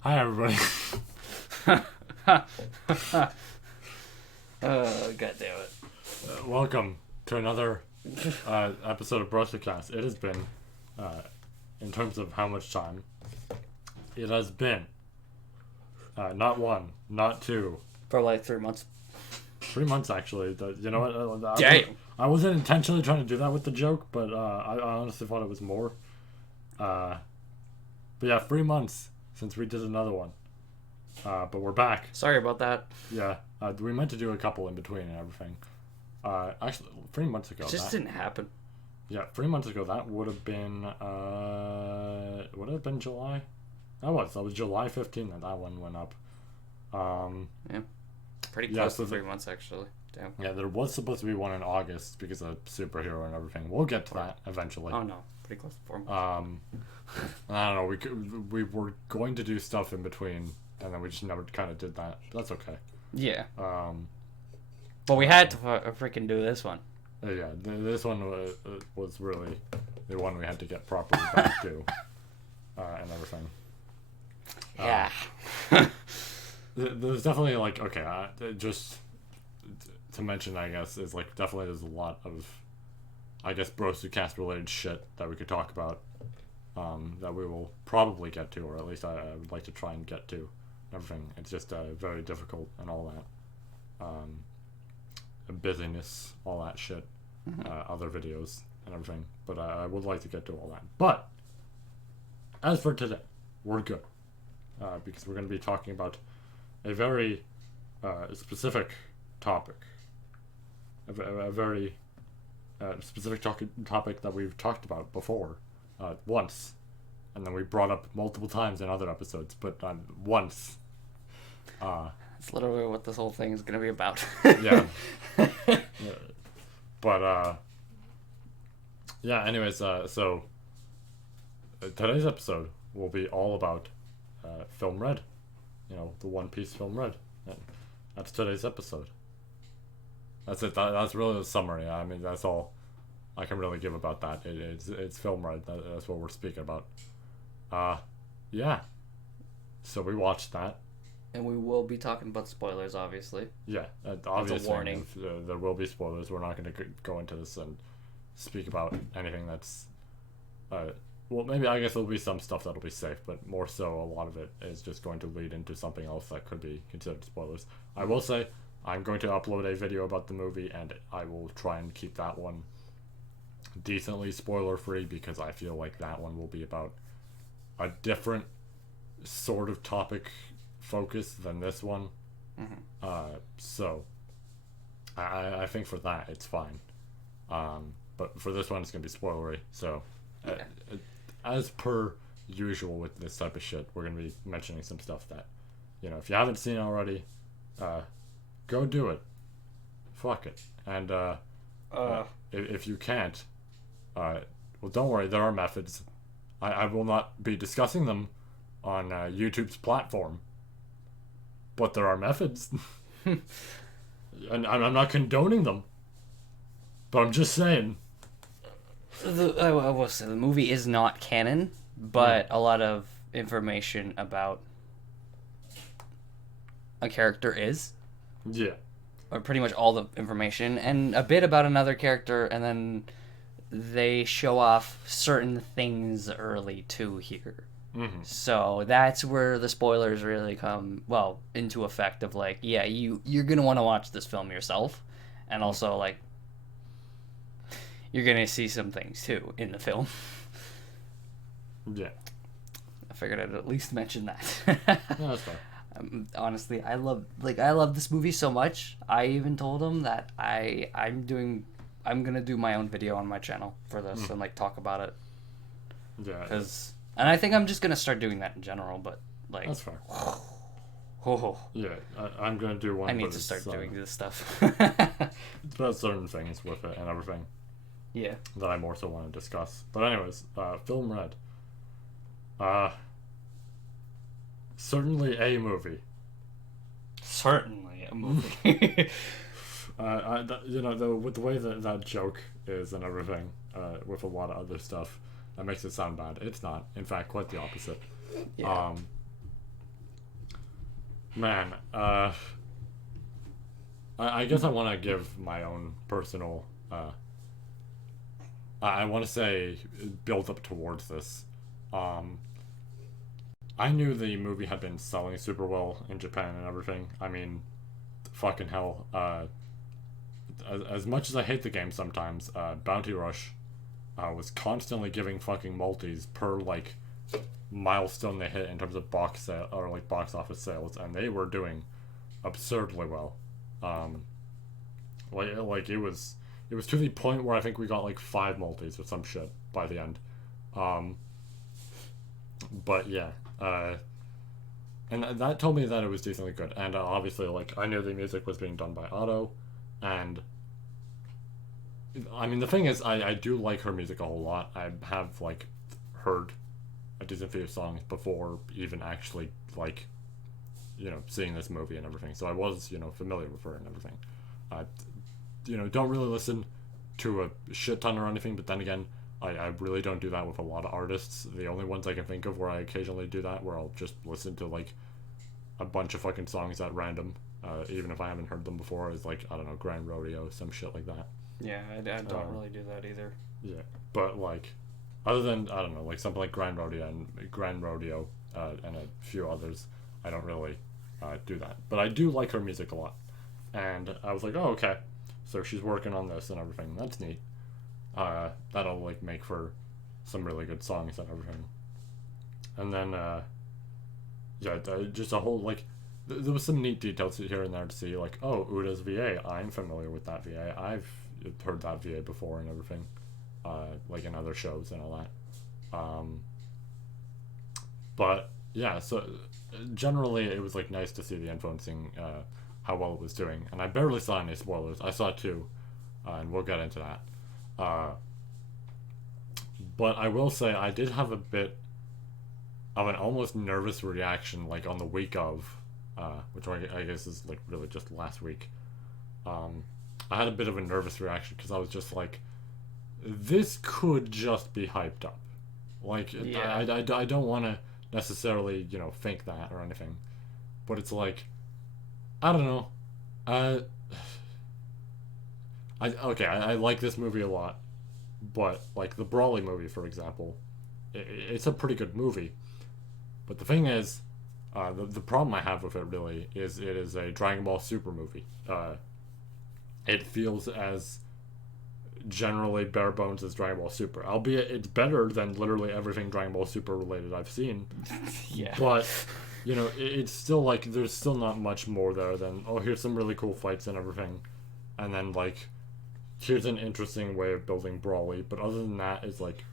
Hi, everybody. Oh, god damn it. Welcome to another episode of Brosticast. It has been, in terms of how much time, it has been not one, not two. For like 3 months. 3 months, actually. You know what? Damn. I wasn't intentionally trying to do that with the joke, but I honestly thought it was more. But yeah, 3 months since we did another one. But we're back. Sorry about that. Yeah, we meant to do a couple in between and everything. Actually, 3 months ago. It just didn't happen. Yeah, 3 months ago, that would have been, July? That was July 15th that one went up. Yeah. Pretty close to 3 months, actually. Damn. Yeah, there was supposed to be one in August because of superhero and everything. We'll get to that eventually. Oh, no. Pretty close to 4 months. I don't know, we were going to do stuff in between, and then we just never kind of did that. That's okay. Yeah. But we had to freaking do this one. Yeah, this one was really the one we had to get properly back to, and everything. Yeah. There's definitely, like, okay, just to mention, I guess, is, like, definitely there's a lot of, I guess, Brosticast related shit that we could talk about, that we will probably get to, or at least I would like to try and get to, everything. It's just very difficult and all that. Busyness, all that shit, other videos and everything, but I would like to get to all that. But as for today, we're good, because we're going to be talking about a very specific topic, a very specific topic that we've talked about before once, and then we brought up multiple times in other episodes, but once. That's literally what this whole thing is going to be about. Yeah. But, yeah, anyways, so today's episode will be all about Film Red. You know, the One Piece Film Red. That's today's episode. That's it. That's really the summary. I mean, that's all I can really give about that. It's Film Red. That's what we're speaking about. Yeah. So we watched that. And we will be talking about spoilers, obviously. Yeah, obviously. That's a warning. There will be spoilers. We're not going to go into this and speak about anything that's... well, maybe I guess there'll be some stuff that'll be safe, but more so a lot of it is just going to lead into something else that could be considered spoilers. I will say, I'm going to upload a video about the movie, and I will try and keep that one decently spoiler-free, because I feel like that one will be about a different sort of topic focus than this one. So I think for that it's fine, but for this one it's gonna be spoilery, so as per usual with this type of shit, we're gonna be mentioning some stuff that, you know, if you haven't seen already, go do it, fuck it, and if you can't, well, don't worry, there are methods. I will not be discussing them on YouTube's platform, but there are methods. And I'm not condoning them, but I'm just saying. I will say the movie is not canon, but a lot of information about a character is. Yeah. Or pretty much all the information, and a bit about another character, and then they show off certain things early too here. So that's where the spoilers really come, well, into effect of, like, yeah, you're going to want to watch this film yourself, and also, like, you're going to see some things, too, in the film. Yeah. I figured I'd at least mention that. No, that's fine. Honestly, I love this movie so much, I even told him that I'm going to do my own video on my channel for this and, like, talk about it. Yeah. And I think I'm just going to start doing that in general, but, like... That's fine. Oh. Yeah, I'm going to do one. I need to start doing this stuff. It's about certain things with it and everything. Yeah. That I more so want to discuss. But anyways, Film Red. Certainly a movie. Certainly a movie. with the way that joke is and everything, with a lot of other stuff, that makes it sound bad. It's not. In fact, quite the opposite. Yeah. Man, I guess I want to give my own personal, I want to say, build up towards this. I knew the movie had been selling super well in Japan and everything. I mean, fucking hell. As much as I hate the game sometimes, Bounty Rush was constantly giving fucking multis per like milestone they hit in terms of box office sales, and they were doing absurdly well. Like it was to the point where I think we got like 5 multis or some shit by the end. But yeah, and that told me that it was decently good. And obviously, like, I knew the music was being done by Otto, and I mean, the thing is, I do like her music a whole lot. I have like heard a decent few songs before even actually like, seeing this movie and everything. So I was, familiar with her and everything. I, don't really listen to a shit ton or anything, but then again, I really don't do that with a lot of artists. The only ones I can think of where I occasionally do that, where I'll just listen to like a bunch of fucking songs at random, even if I haven't heard them before, is like, I don't know, Grand Rodeo, some shit like that. Yeah, I don't really do that either. Yeah, but like, other than, I don't know, like something like Grand Rodeo and a few others, I don't really do that. But I do like her music a lot, and I was like, oh, okay, so she's working on this and everything. That's neat. That'll like make for some really good songs and everything. And then just a whole like there was some neat details here and there to see, like, oh, Uda's VA, I'm familiar with that VA, I've heard that VA before and everything, like in other shows and all that. But yeah, so generally it was like nice to see the influencing, how well it was doing, and I barely saw any spoilers. I saw 2, and we'll get into that. But I will say I did have a bit of an almost nervous reaction, like on the week of, which I guess is like really just last week. I had a bit of a nervous reaction because I was just like, this could just be hyped up. Like, yeah. I don't want to necessarily, think that or anything. But it's like, I don't know. I like this movie a lot. But, like, the Brawly movie, for example, it's a pretty good movie. But the thing is, the problem I have with it, really, is it is a Dragon Ball Super movie. It feels as generally bare bones as Dragon Ball Super. Albeit, it's better than literally everything Dragon Ball Super related I've seen. Yeah. But, it's still, like, there's still not much more there than, oh, here's some really cool fights and everything. And then, like, here's an interesting way of building Brawly, but other than that, it's like,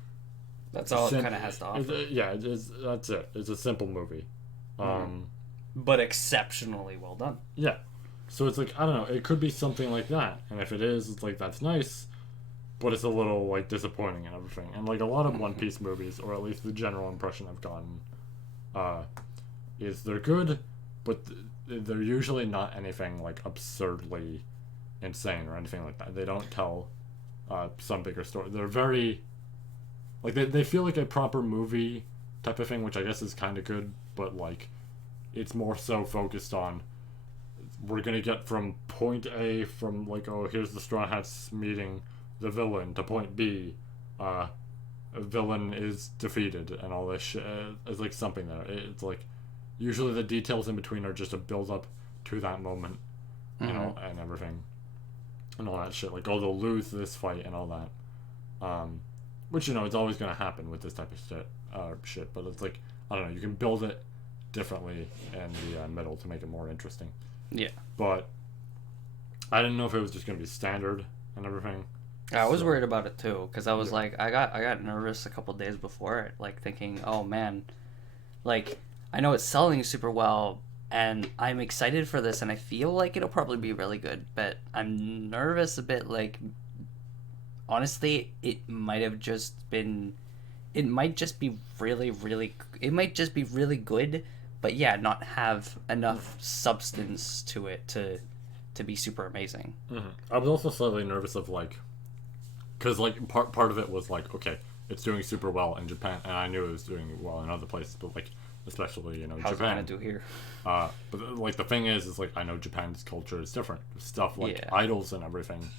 that's all it kind of has to offer. That's it. It's a simple movie, but exceptionally well done. Yeah, so it's like, I don't know. It could be something like that, and if it is, it's like, that's nice, but it's a little like disappointing and everything. And like a lot of One Piece movies, or at least the general impression I've gotten, is they're good, but they're usually not anything like absurdly insane or anything like that. They don't tell some bigger story. They're very like they feel like a proper movie type of thing, which I guess is kind of good, but like it's more so focused on, we're gonna get from point A, from like, oh, here's the Straw Hats meeting the villain, to point B, a villain is defeated and all this shit. It's like something there. It's like usually the details in between are just a build up to that moment, you know, and everything. And all that shit, like, oh, they'll lose this fight and all that, which, it's always gonna happen with this type of shit. But it's like, I don't know, you can build it differently in the middle to make it more interesting. Yeah. But I didn't know if it was just gonna be standard and everything. I was worried about it too, because I was like, I got nervous a couple days before it, like thinking, oh man, like, I know it's selling super well, and I'm excited for this, and I feel like it'll probably be really good, but I'm nervous a bit, like, honestly, it might just be really, really, it might just be really good, but yeah, not have enough substance to it to to be super amazing. I was also slightly nervous of like, because like part of it was like, okay, it's doing super well in Japan, and I knew it was doing well in other places, but like especially How's Japan. it gonna do here? But like the thing is like I know Japan's culture is different. Stuff like idols and everything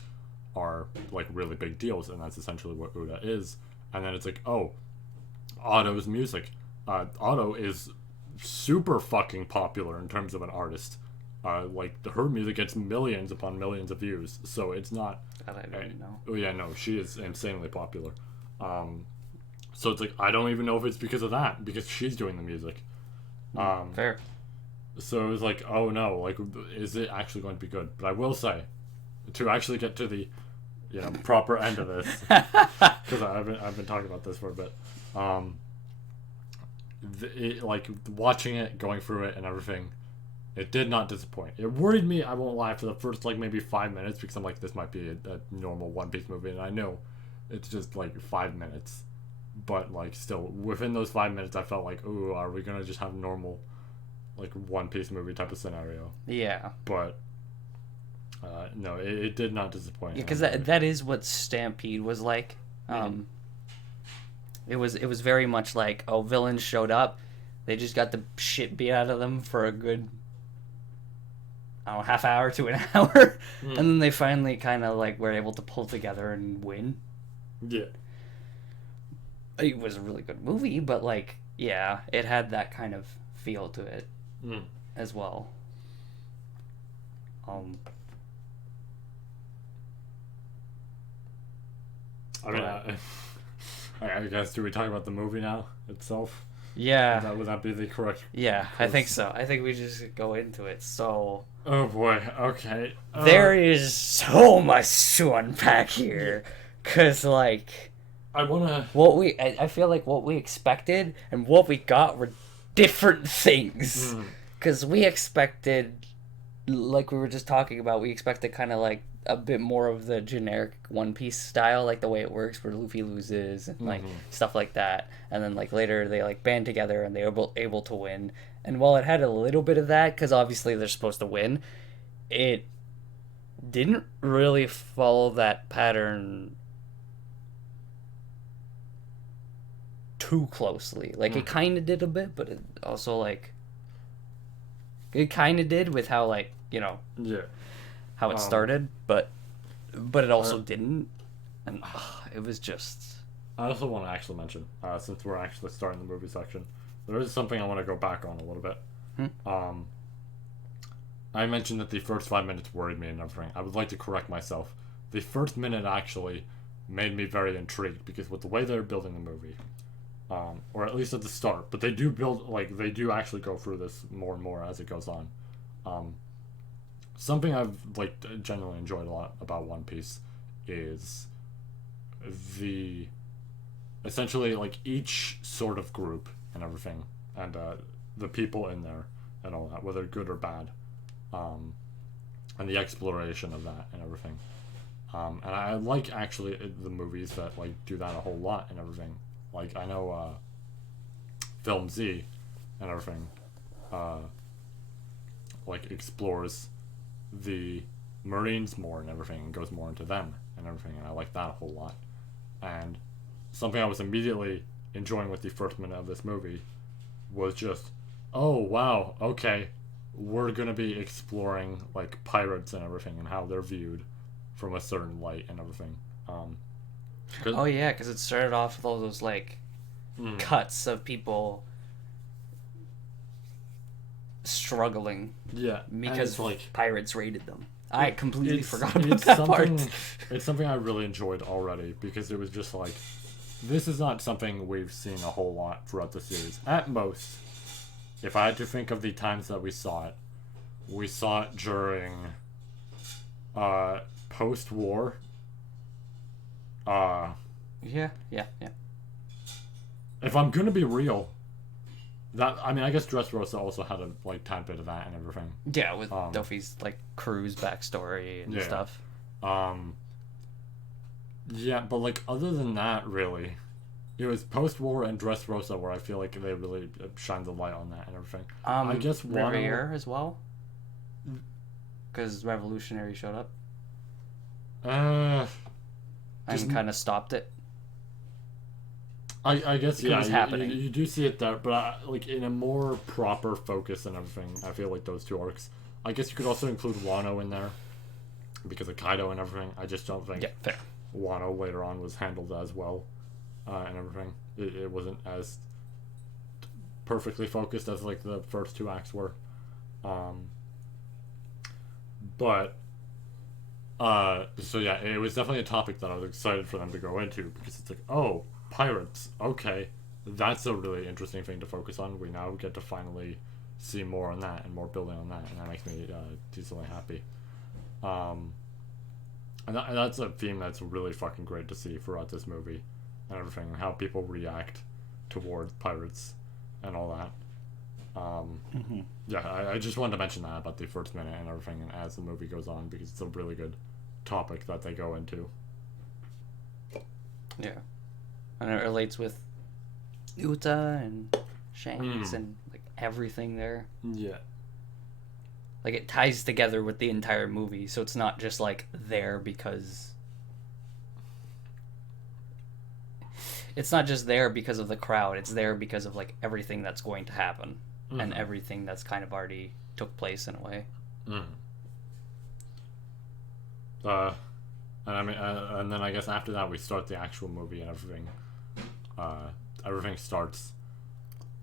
are like really big deals, and that's essentially what Uda is. And then it's like, oh, Otto's music. Otto is super fucking popular in terms of an artist. Like her music gets millions upon millions of views, so it's not. That I don't know. Oh yeah, no, she is insanely popular. So it's like I don't even know if it's because of that, because she's doing the music. Fair. So it was like, oh no, like is it actually going to be good? But I will say, to actually get to the, proper end of this, because I've been talking about this for a bit. Like watching it, going through it, and everything, it did not disappoint. It worried me, I won't lie, for the first like maybe 5 minutes, because I'm like, this might be a normal One Piece movie, and I know it's just like 5 minutes, but like still within those 5 minutes, I felt like, ooh, are we gonna just have normal like One Piece movie type of scenario? Yeah. But no, it did not disappoint. Yeah, because that is what Stampede was like. It was very much like, oh, villains showed up, they just got the shit beat out of them for a good, I don't know, half hour to an hour, and then they finally kind of like were able to pull together and win. Yeah. It was a really good movie, but like, yeah, it had that kind of feel to it as well. I mean, I guess, do we talk about the movie now itself? Yeah. Would that be the correct? Yeah, I think so. I think we just go into it. So. Oh boy. Okay. There is so much to unpack here, cause like. I feel like what we expected and what we got were different things. Cause we expected, like we were just talking about, we expected kind of like a bit more of the generic One Piece style, like the way it works where Luffy loses and like stuff like that, and then like later they like band together and they were able to win. And while it had a little bit of that, because obviously they're supposed to win, it didn't really follow that pattern too closely. Like it kind of did a bit, but it also like it kind of did with how like how it started, but it also didn't, and it was just. I also want to actually mention, since we're actually starting the movie section, there is something I want to go back on a little bit. I mentioned that the first 5 minutes worried me and everything. I would like to correct myself. The first minute actually made me very intrigued, because with the way they're building the movie, or at least at the start, but they do actually go through this more and more as it goes on. Something I've like genuinely enjoyed a lot about One Piece is the essentially like each sort of group and everything, and the people in there and all that, whether good or bad, and the exploration of that and everything. And I like actually the movies that like do that a whole lot and everything. Like I know Film Z and everything like explores the Marines more and everything, and goes more into them and everything, and I like that a whole lot. And something I was immediately enjoying with the first minute of this movie was just, oh wow, okay, we're gonna be exploring like pirates and everything and how they're viewed from a certain light and everything. Oh yeah, because it started off with all those like cuts of people struggling. Yeah, because like pirates raided them. I completely forgot about that part. It's something I really enjoyed already, because it was just like, this is not something we've seen a whole lot throughout the series. At most, if I had to think of the times that we saw it during post-war. Yeah. If I'm gonna be real, I guess Dressrosa also had a like tad bit of that and everything. Yeah, with Duffy's like crew's backstory and stuff. Yeah, but like other than that, really, it was post-war and Dressrosa where I feel like they really shined the light on that and everything. I guess Riviere as well. because Revolutionary showed up Uh, and kind of stopped it. I guess It was happening. You do see it there, but like in a more proper focus and everything. I feel like those two arcs. I guess you could also include Wano in there because of Kaido and everything. I just don't think Fair. Wano later on was handled as well and everything. It wasn't as perfectly focused as like the first two acts were. But so yeah, it was definitely a topic that I was excited for them to go into because it's like, oh, pirates, okay, that's a really interesting thing to focus on. We now get to finally see more on that and more building on that, and that makes me decently happy. And that's a theme that's really fucking great to see throughout this movie and everything, and how people react towards pirates and all that. Yeah, I just wanted to mention that about the first minute and everything, and as the movie goes on, because it's a really good topic that they go into. Yeah. And it relates with Uta and Shanks and like everything there. Yeah. Like it ties together with the entire movie, so it's not just like there because it's not just there because of the crowd. It's there because of like everything that's going to happen and everything that's kind of already took place in a way. And I mean, and then I guess after that we start the actual movie and everything. Everything starts.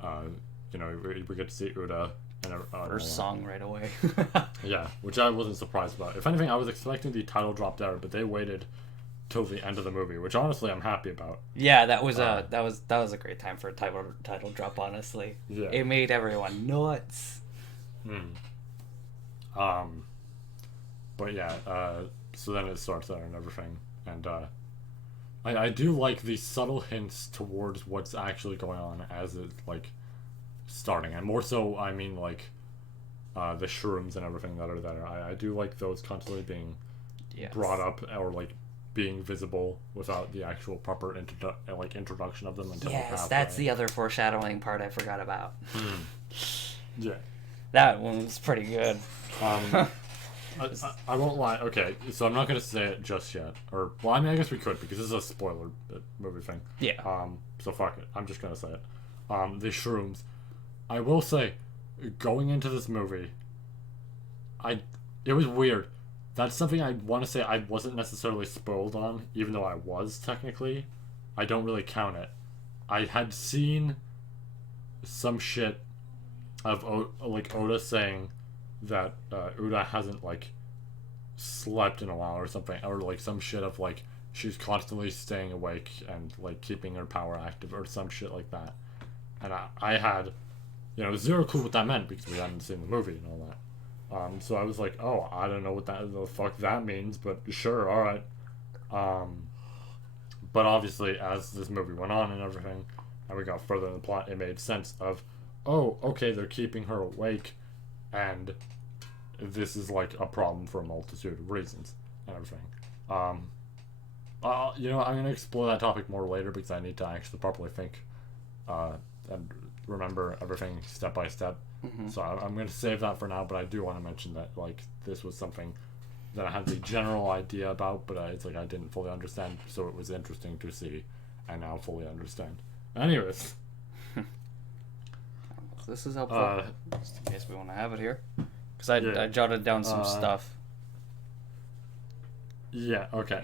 You know, we get to see Uda and First song right away. Yeah, which I wasn't surprised about. If anything, I was expecting the title drop there, but they waited till the end of the movie, which honestly I'm happy about. Yeah, that was a great time for a title drop. Honestly, yeah, it made everyone nuts. But yeah, so then it starts there and everything, and I do like the subtle hints towards what's actually going on as it's like starting, and more so I mean like the shrooms and everything that are there. I do like those constantly being brought up or like being visible without the actual proper introduction of them until that's the other foreshadowing part I forgot about. Yeah, that one was pretty good. I won't lie. Okay, so I'm not gonna say it just yet, or well, I mean, I guess we could because this is a spoiler movie thing. Yeah. So fuck it. I'm just gonna say it. The shrooms. I will say, going into this movie, it was weird. That's something I want to say I wasn't necessarily spoiled on, even though I was technically. I don't really count it. I had seen some shit of Oda saying that Uda hasn't like slept in a while or something, or like some shit of like she's constantly staying awake and like keeping her power active or some shit like that. And I had, you know, zero clue what that meant because we hadn't seen the movie and all that. So I was like, oh, I don't know what the fuck that means, but sure, all right. But obviously, as this movie went on and everything, and we got further in the plot, it made sense of, oh, okay, they're keeping her awake, and this is like a problem for a multitude of reasons and everything. You know, I'm gonna explore that topic more later because I need to actually properly think and remember everything step by step. So I'm going to save that for now, but I do want to mention that like this was something that I had the general idea about, but it's like I didn't fully understand, so it was interesting to see and now fully understand. Anyways, this is helpful just in case we want to have it here, because I jotted down some stuff. Yeah. Okay.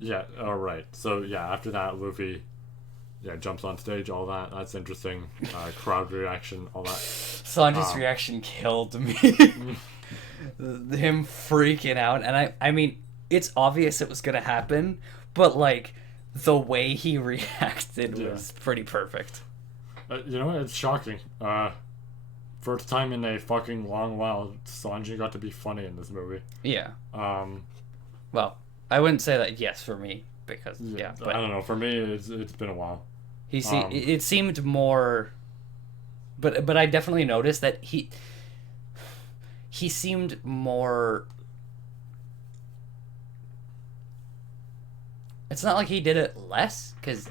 Yeah. All right. So yeah, after that, Luffy. Yeah, jumps on stage, all that. That's interesting. Crowd reaction, all that. Sanji's reaction killed me. Him freaking out. And I mean, it's obvious it was going to happen, but like, the way he reacted was pretty perfect. You know what? It's shocking. First time in a fucking long while, Sanji got to be funny in this movie. Yeah. Well, I wouldn't say that, yes, for me, because, but I don't know. For me, it's been a while. It seemed more, but I definitely noticed that he seemed more. It's not like he did it less, because,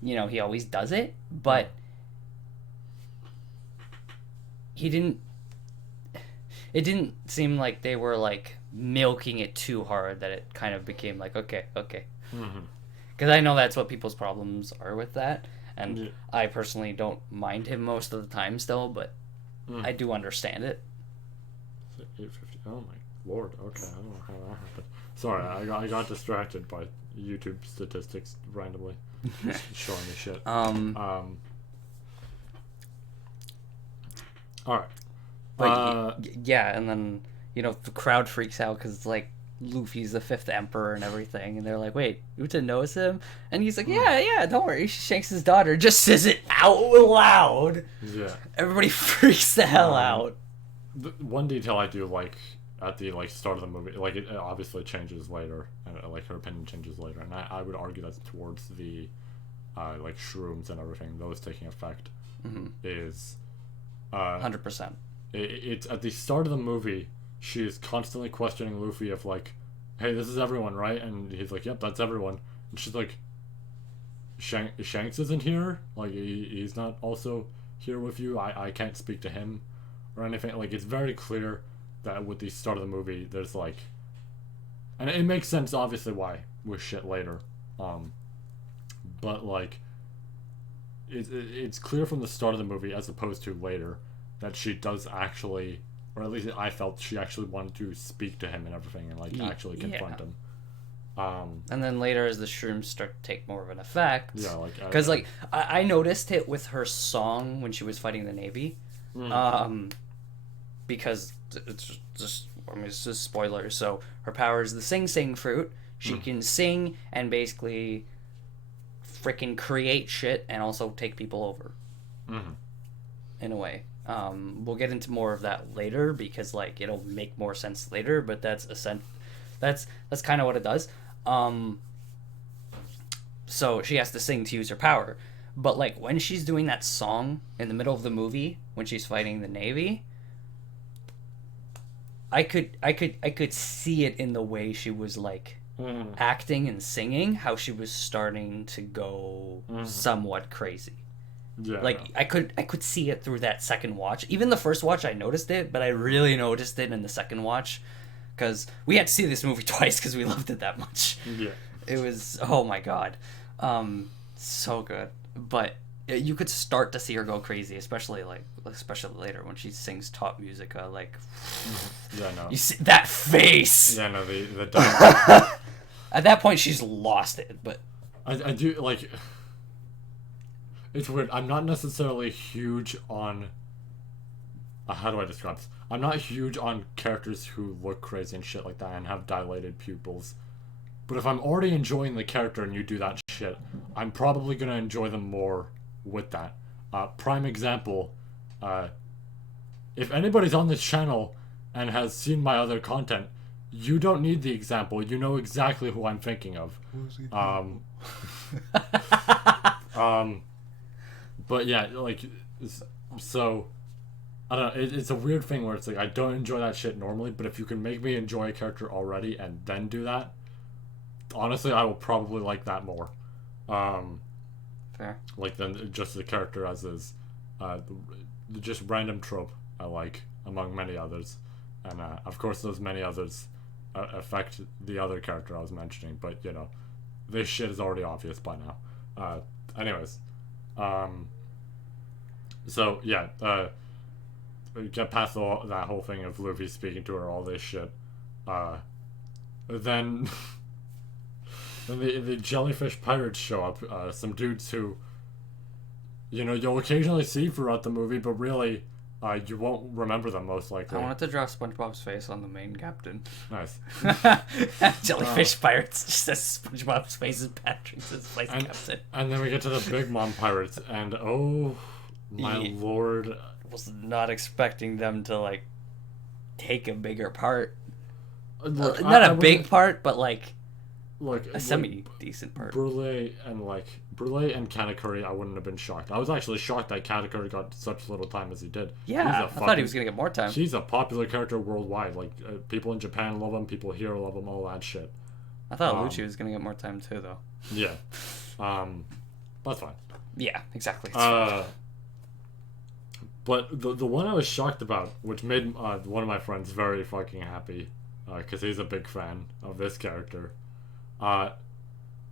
you know, he always does it, but he didn't. It didn't seem like they were like milking it too hard that it kind of became like okay. Because I know that's what people's problems are with that, and I personally don't mind him most of the time still, but I do understand it. 850. Oh my lord. Okay, I don't know how that happened. Sorry, I got distracted by YouTube statistics randomly showing me shit. All right. But yeah, and then the crowd freaks out because like Luffy's the fifth emperor and everything, and they're like, "Wait, Uta knows him?" And he's like, "Yeah, don't worry, she Shanks' his daughter." Just says it out loud. Yeah. Everybody freaks the hell out. One detail I do like at the start of the movie, like it obviously changes later, and like her opinion changes later, and I would argue that's towards the like shrooms and everything, those taking effect, is 100%. It's at the start of the movie. She is constantly questioning Luffy of like, "Hey, this is everyone, right?" And he's like, "Yep, that's everyone." And she's like, Shanks isn't here? Like, he's not also here with you? I can't speak to him or anything. Like, it's very clear that with the start of the movie, there's like... And it makes sense, obviously, why with shit later. But, like, it's clear from the start of the movie, as opposed to later, that she does actually... Or at least I felt she actually wanted to speak to him and everything and, like, actually confront him. And then later, as the shrooms start to take more of an effect, yeah, like because like I noticed it with her song when she was fighting the Navy, because it's just it's just spoilers. So her power is the sing fruit. She can sing and basically freaking create shit and also take people over. In a way. We'll get into more of that later because like it'll make more sense later, but that's kind of what it does. So she has to sing to use her power, but like when she's doing that song in the middle of the movie when she's fighting the Navy, I could see it in the way she was like acting and singing, how she was starting to go somewhat crazy. Yeah, like I could see it through that second watch. Even the first watch I noticed it, but I really noticed it in the second watch because we had to see this movie twice because we loved it that much. Yeah, it was, oh my god, so good. But you could start to see her go crazy, especially later when she sings top music. Yeah, no. You see that face. Yeah, no. The At that point, she's lost it. But I do like. It's weird. I'm not necessarily huge on... how do I describe this? I'm not huge on characters who look crazy and shit like that and have dilated pupils. But if I'm already enjoying the character and you do that shit, I'm probably going to enjoy them more with that. Prime example, if anybody's on this channel and has seen my other content, you don't need the example. You know exactly who I'm thinking of. But yeah, like, so, I don't know, it's a weird thing where it's like, I don't enjoy that shit normally, but if you can make me enjoy a character already and then do that, honestly, I will probably like that more. Fair. Like, than just the character as is. Just random trope I like, among many others. And, of course, those many others affect the other character I was mentioning, but, this shit is already obvious by now. Anyways. So yeah, get past that whole thing of Luffy speaking to her, all this shit. Then the jellyfish pirates show up. Some dudes who, you'll occasionally see throughout the movie, but really, you won't remember them most likely. I wanted to draw SpongeBob's face on the main captain. Nice. Jellyfish pirates just says SpongeBob's face is Patrick's vice captain. And then we get to the Big Mom pirates, and oh my lord, was not expecting them to like take a bigger part. Look, not a big part, but like a semi-decent part. Brule and Katakuri, I wouldn't have been shocked. I was actually shocked that Katakuri got such little time as he did. Yeah, I thought he was gonna get more time. He's a popular character worldwide. Like, people in Japan love him, people here love him, all that shit. I thought Lucci was gonna get more time too, though. Yeah. That's fine. Yeah, exactly. But the one I was shocked about, which made one of my friends very fucking happy, because he's a big fan of this character,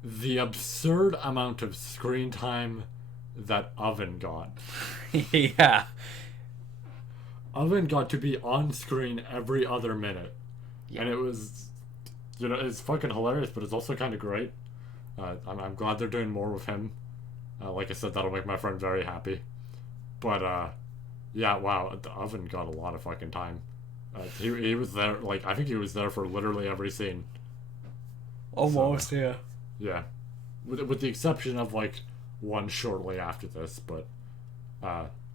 the absurd amount of screen time that Oven got. Yeah. Oven got to be on screen every other minute. Yeah. And it was, it's fucking hilarious, but it's also kind of great. I'm glad they're doing more with him. Like I said, that'll make my friend very happy. But, yeah, wow, the Oven got a lot of fucking time. He was there, I think he was there for literally every scene. Almost, so, yeah. Yeah. With the exception of, one shortly after this, but,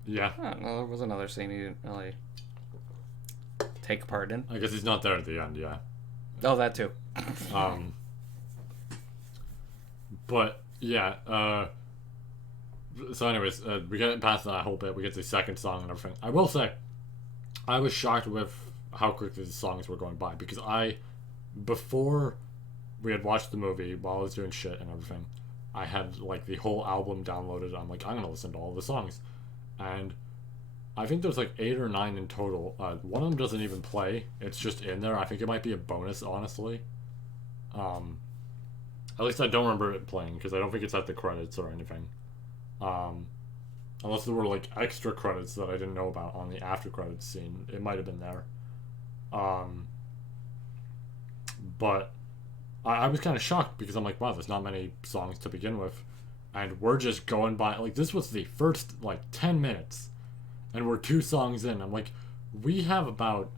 yeah. Oh, no, there was another scene he didn't really take part in. I guess he's not there at the end, yeah. Oh, that too. But, yeah, so anyways, we get past that whole bit, we get to the second song and everything. I will say, I was shocked with how quickly the songs were going by, because before we had watched the movie, while I was doing shit and everything, I had, the whole album downloaded. I'm like, I'm gonna listen to all the songs. And I think there's, 8 or 9 in total. One of them doesn't even play. It's just in there. I think it might be a bonus, honestly. At least I don't remember it playing, because I don't think it's at the credits or anything. Unless there were, extra credits that I didn't know about on the after credits scene. It might have been there. But I was kind of shocked, because I'm like, wow, there's not many songs to begin with. And we're just going by, this was the first, 10 minutes. And we're 2 songs in. I'm like, we have about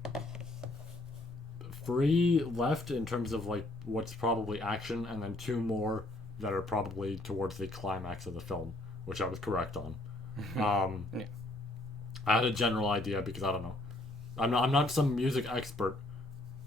3 left in terms of, what's probably action, and then 2 more that are probably towards the climax of the film, which I was correct on. Yeah. I had a general idea, because I don't know. I'm not some music expert,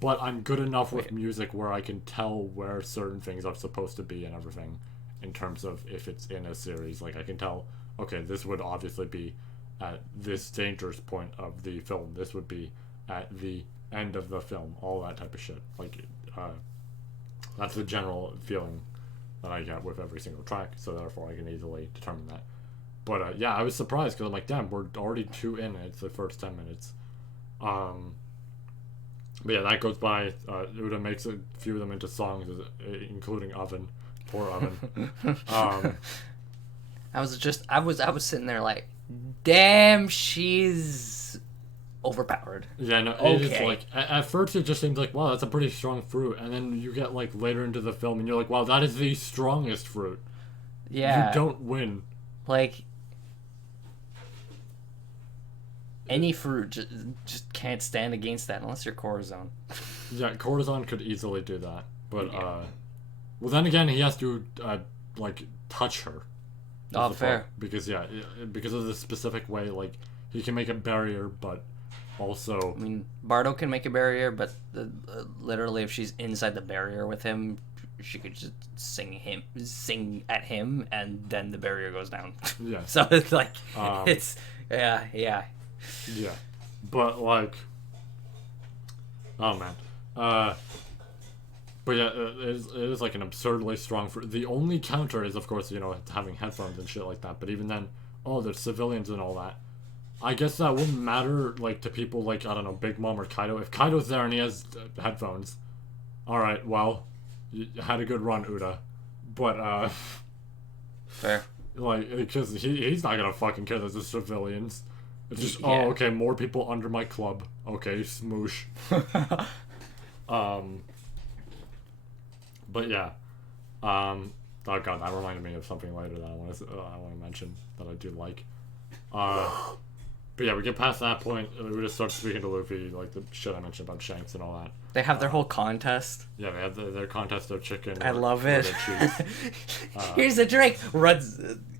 but I'm good enough with music where I can tell where certain things are supposed to be and everything, in terms of if it's in a series. I can tell, okay, this would obviously be at this dangerous point of the film. This would be at the end of the film. All that type of shit. That's the general feeling that I get with every single track, so therefore I can easily determine that. But, yeah, I was surprised, because I'm like, damn, we're already 2 in. It's the first 10 minutes. But yeah, that goes by. Uda makes a few of them into songs, including Oven. Poor Oven. I was sitting there like, damn, she's overpowered. Yeah, no, okay. It is at first it just seems like, wow, that's a pretty strong fruit, and then you get later into the film and you're like, wow, that is the strongest fruit. Yeah. You don't win. Any fruit just can't stand against that unless you're Corazon. Yeah, Corazon could easily do that, but well, then again, he has to touch her. Oh, fair. Because because of the specific way, he can make a barrier, but also, I mean, Bardo can make a barrier, but literally, if she's inside the barrier with him, she could just sing at him, and then the barrier goes down. Yeah. So it's it's yeah. Yeah, but oh man, but yeah, it is an absurdly strong fruit. The only counter is, of course, having headphones and shit like that. But even then, there's civilians and all that. I guess that wouldn't matter, to people I don't know, Big Mom or Kaido. If Kaido's there and he has headphones, all right, well, you had a good run, Uda. But fair. Because he's not gonna fucking care that there's civilians. It's just, okay, more people under my club. Okay, smoosh. But yeah. Oh god, that reminded me of something later that I want to mention that I do like. But yeah, we get past that point, we just start speaking to Luffy, the shit I mentioned about Shanks and all that. They have their whole contest. Yeah, they have their contest of chicken. I love it. Here's a drink.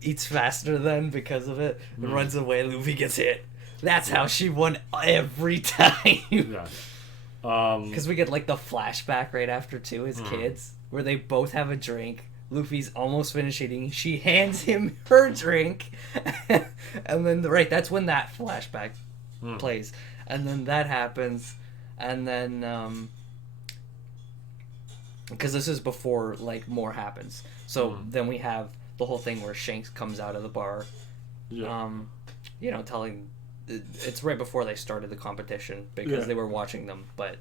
Eats faster then because of it. Runs away. Luffy gets hit. That's how she won every time. Yeah. Because we get the flashback right after too, as kids, where they both have a drink. Luffy's almost finished eating. She hands him her drink, and then that's when that flashback plays, and then that happens, and then because this is before more happens, so then we have the whole thing where Shanks comes out of the bar, telling it's right before they started the competition because they were watching them, but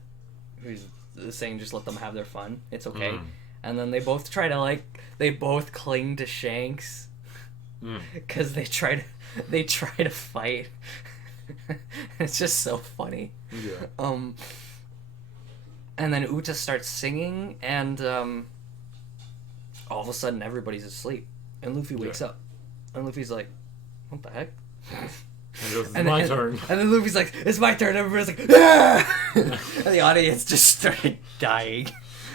he's saying just let them have their fun. It's okay. And then they both try to they both cling to Shanks because they try to fight. It's just so funny. Yeah. And then Uta starts singing, and all of a sudden everybody's asleep, and Luffy wakes up, and Luffy's like, "What the heck?" It's my turn. And then Luffy's like, "It's my turn." And everybody's like, "Yeah!" And the audience just started dying.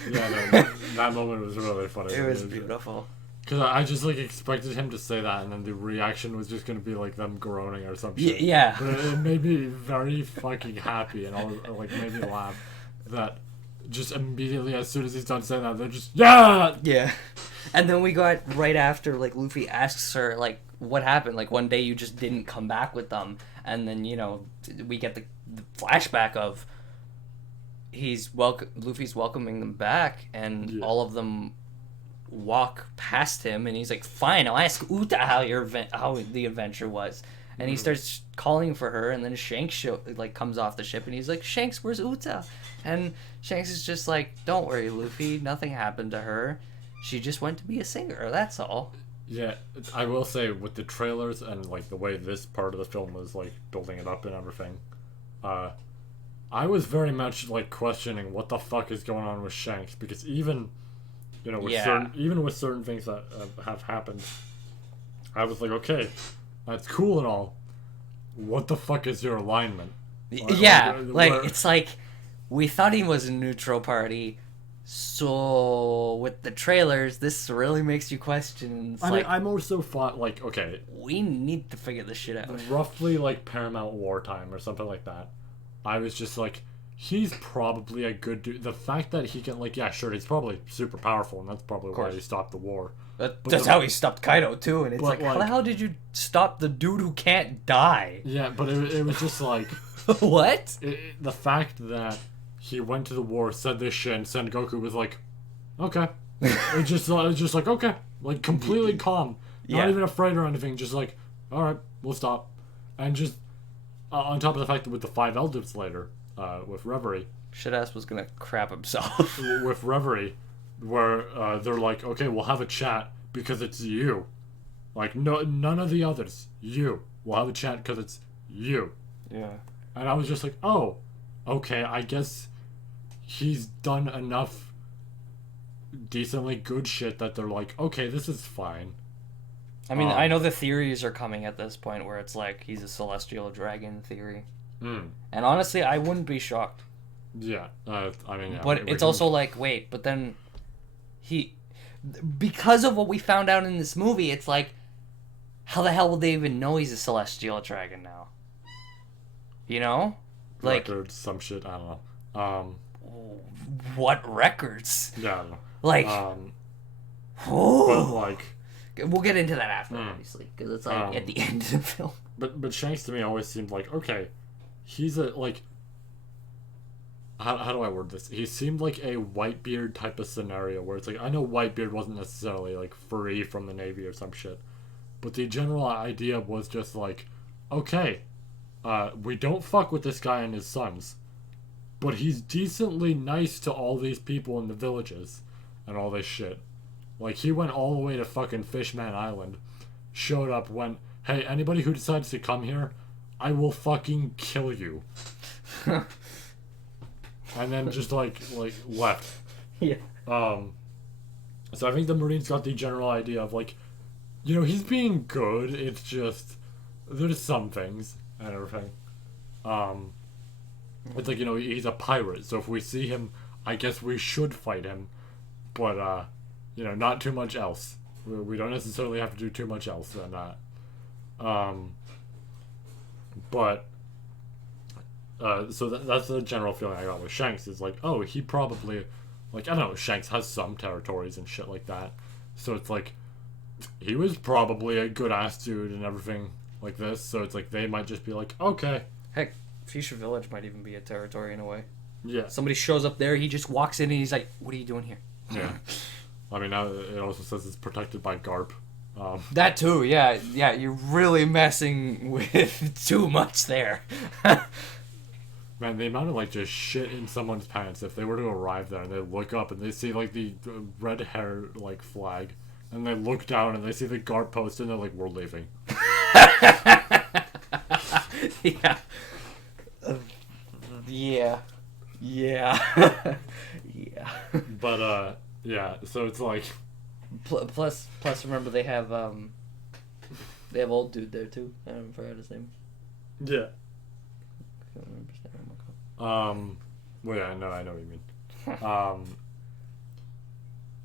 Yeah, no, that moment was really funny. It was beautiful. Because I just expected him to say that, and then the reaction was just gonna be them groaning or some shit. Yeah. But it made me very fucking happy, and made me laugh. That just immediately, as soon as he's done saying that, they're just Yeah. And then we got right after Luffy asks her what happened. One day you just didn't come back with them, and then we get the flashback of Luffy's welcoming them back, and all of them walk past him, and he's like, "Fine, I'll ask Uta how the adventure was." And he starts calling for her, and then Shanks comes off the ship, and he's like, "Shanks, where's Uta?" And Shanks is just like, "Don't worry, Luffy, nothing happened to her. She just went to be a singer, that's all." Yeah, I will say, with the trailers and the way this part of the film was building it up and everything, I was very much questioning what the fuck is going on with Shanks, because even with certain things that have happened, I was like, okay, that's cool and all. What the fuck is your alignment? It's we thought he was a neutral party, so with the trailers, this really makes you question. I more so thought okay, we need to figure this shit out. Roughly Paramount wartime or something like that. I was just he's probably a good dude. The fact that he can sure, he's probably super powerful, and that's probably why he stopped the war. That's how he stopped Kaido too, and it's how the hell did you stop the dude who can't die? Yeah, but it was just what? The fact that he went to the war, said this shit, and Sengoku was okay. It was just okay, completely calm, not even afraid or anything, just all right, we'll stop. And just on top of the fact that with the 5 elders later, with Reverie, Shitass was gonna crap himself. with Reverie, where they're okay, we'll have a chat because it's you, no, none of the others, you, we'll have a chat because it's you. Yeah. And I was just oh, okay, I guess he's done enough decently good shit that they're okay, this is fine. I mean, I know the theories are coming at this point where it's he's a celestial dragon theory. And honestly, I wouldn't be shocked. Yeah, I mean, yeah. But it's also wait, but then because of what we found out in this movie, it's how the hell will they even know he's a celestial dragon now? Records, some shit, I don't know. What records? Yeah, I don't know. But we'll get into that after, obviously, because it's at the end of the film. But Shanks to me always seemed okay, he's a how do I word this? He seemed like a Whitebeard type of scenario where it's I know Whitebeard wasn't necessarily free from the Navy or some shit, but the general idea was just okay, we don't fuck with this guy and his sons, but he's decently nice to all these people in the villages and all this shit. He went all the way to fucking Fishman Island, showed up, went, "Hey, anybody who decides to come here, I will fucking kill you." And then just left. Yeah. So I think the Marines got the general idea of he's being good, it's just there's some things and everything. It's he's a pirate, so if we see him, I guess we should fight him, but not too much else. We don't necessarily have to do too much else than that. But so that's the general feeling I got with Shanks is oh, he probably I don't know, Shanks has some territories and shit like that, so it's he was probably a good ass dude and everything like this, so it's they might just be okay. Heck, Fuchsia Village might even be a territory in a way. Yeah. Somebody shows up there, he just walks in and he's what are you doing here? Yeah. I mean, now it also says it's protected by Garp, That too, yeah, you're really messing with too much there. Man, the amount of like just shit in someone's pants if they were to arrive there and they look up and they see like the red hair like flag, and they look down and they see the guard post and they're like, we're leaving. Yeah. Yeah. Yeah. But yeah, so it's like plus remember they have old dude there too. I forgot his name. yeah. I can't remember his name. Well, yeah, no, I know what you mean.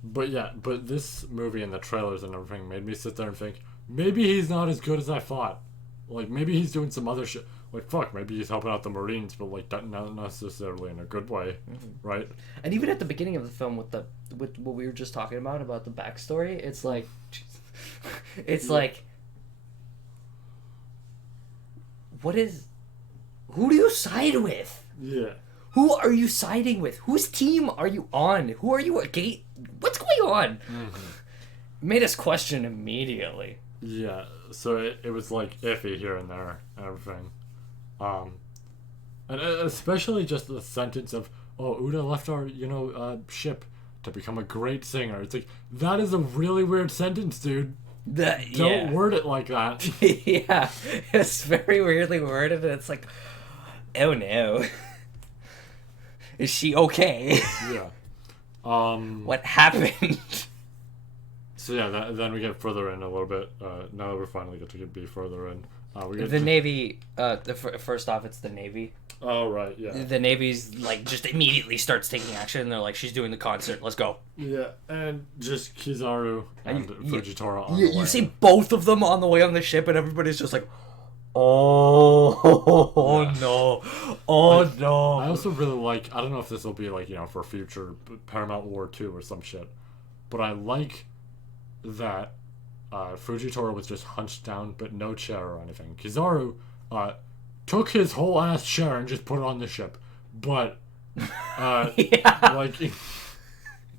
But this movie and the trailers and everything made me sit there and think, maybe he's not as good as I thought. Like, maybe he's doing some other shit. Like, fuck, maybe he's helping out the Marines, but, like, not necessarily in a good way, right? And even at the beginning of the film with what we were just talking about the backstory, it's like... It's like... Who do you side with? Yeah. Who are you siding with? Whose team are you on? Who are you against? What's going on? Made us question immediately. Yeah, so it was like iffy here and there and everything. And especially just the sentence of, oh, Uda left our, ship to become a great singer. It's like, that is a really weird sentence, dude. Don't word it like that. Yeah, it's very weirdly worded, and it's like, oh no. Is she okay? Yeah. What happened? So yeah, then we get further in a little bit. Now that we're finally get to be further in, we get the Navy. First off, it's the Navy. Oh right, yeah. The Navy's like just immediately starts taking action. And they're like, she's doing the concert. Let's go. Yeah, and just Kizaru and Fujitora on the way. You see both of them on the way on the ship, and everybody's just like, oh yeah. No, no. I also really like. I don't know if this will be like for future Paramount War 2 or some shit, but I like that Fujitora was just hunched down, but no chair or anything. Kizaru took his whole ass chair and just put it on the ship, but like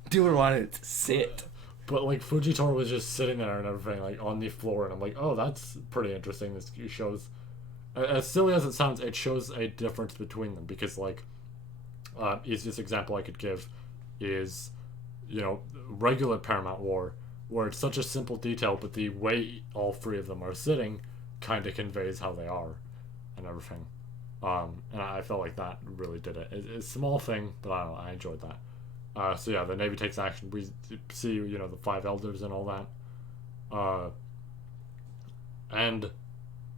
dude wanted to sit. But like Fujitora was just sitting there and everything, like on the floor, and I'm like, oh, that's pretty interesting. This shows, as silly as it sounds, it shows a difference between them because like, easiest example I could give is, regular Paramount War, where it's such a simple detail, but the way all three of them are sitting kind of conveys how they are, and everything. And I felt like that really did it. It's a small thing, but I don't know, I enjoyed that. So yeah, the Navy takes action. We see, the 5 elders and all that. And,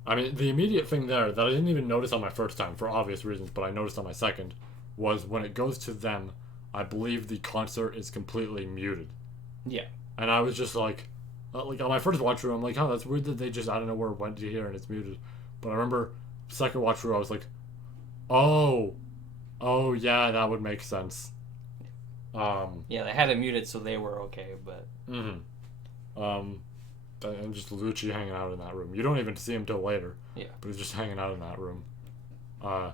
I mean, the immediate thing there that I didn't even notice on my first time, for obvious reasons, but I noticed on my second, was when it goes to them, I believe the concert is completely muted. Yeah. And I was just like on my first watch through, I'm like, oh, that's weird that they just, I don't know where it went to here and it's muted. But I remember, second watch through, I was like, oh, yeah, that would make sense. Yeah, they had it muted, so they were okay, but... And just Lucci hanging out in that room. You don't even see him till later. Yeah. But he's just hanging out in that room. I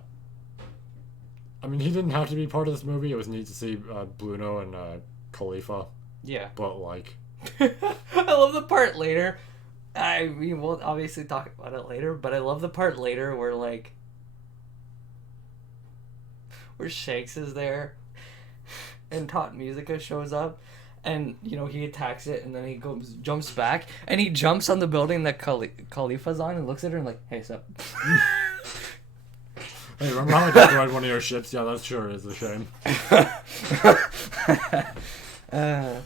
mean, he didn't have to be part of this movie. It was neat to see Bruno and Khalifa. Yeah. But, like... I love the part later. I mean, we'll obviously talk about it later, but I love the part later where, like... where Shanks is there... and Tot Musica shows up, and he attacks it, and then he jumps back, and he jumps on the building that Khalifa's on, and looks at her and like, hey, sup? Hey, remember how I destroyed one of your ships? Yeah, that sure is a shame. Yeah.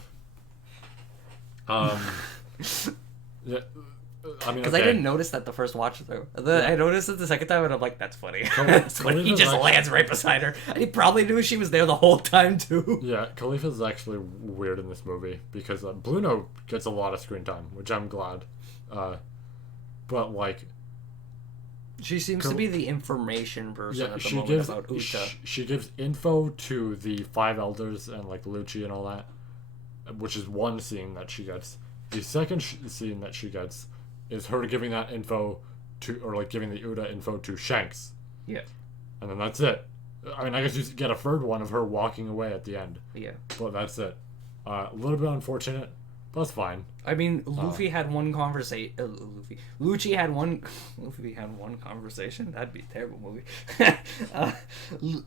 I mean, because I didn't notice that the first watch through. I noticed it the second time, and I'm like, "That's funny." That's funny. He just lands right beside her, and he probably knew she was there the whole time too. Yeah, Khalifa's actually weird in this movie because Bruno gets a lot of screen time, which I'm glad. But like, she seems to be the information person at the moment about Uta. She gives info to the 5 elders and like Lucci and all that, which is one scene that she gets. The second scene that she gets is her giving that info to, or like giving the Uda info to Shanks. Yeah. And then that's it. I mean, I guess you get a third one of her walking away at the end. Yeah. But that's it. A little bit unfortunate. That's fine. I mean, Luffy had one conversation. Lucci had one. Luffy had one conversation. That'd be a terrible movie.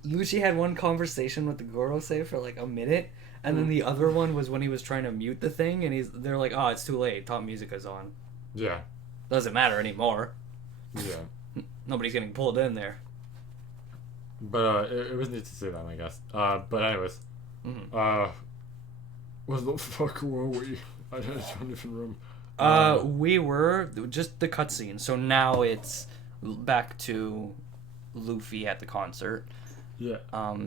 Lucci had one conversation with the Gorosei for like a minute, and then the other one was when he was trying to mute the thing, and they're like, "Oh, it's too late. Top Musica's on." Yeah. Doesn't matter anymore. Yeah. Nobody's getting pulled in there. But it was neat to see that, I guess. But anyways, where the fuck were we? I don't even remember. We were just the cutscene. So now it's back to Luffy at the concert. Yeah.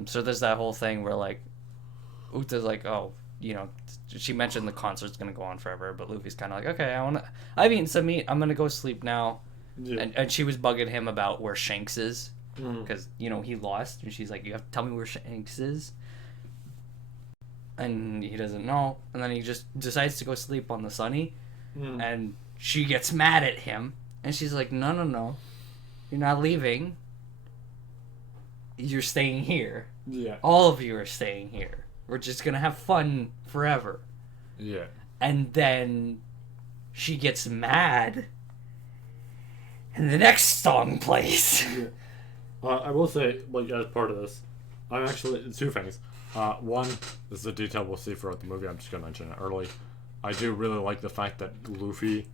So there's that whole thing where like, Uta's like, oh, you know, she mentioned the concert's gonna go on forever, but Luffy's kind of like, okay, I've eaten some meat. I'm gonna go sleep now. Yeah. And she was bugging him about where Shanks is because you know he lost, and she's like, you have to tell me where Shanks is. And he doesn't know, and then he just decides to go sleep on the Sunny, and she gets mad at him, and she's like, no, you're not leaving. You're staying here. Yeah. All of you are staying here. We're just gonna have fun forever. Yeah. And then she gets mad, and the next song plays. Yeah. I will say, like, as part of this, I'm actually two things. One, this is a detail we'll see throughout the movie. I'm just gonna mention it early. I do really like the fact that Luffy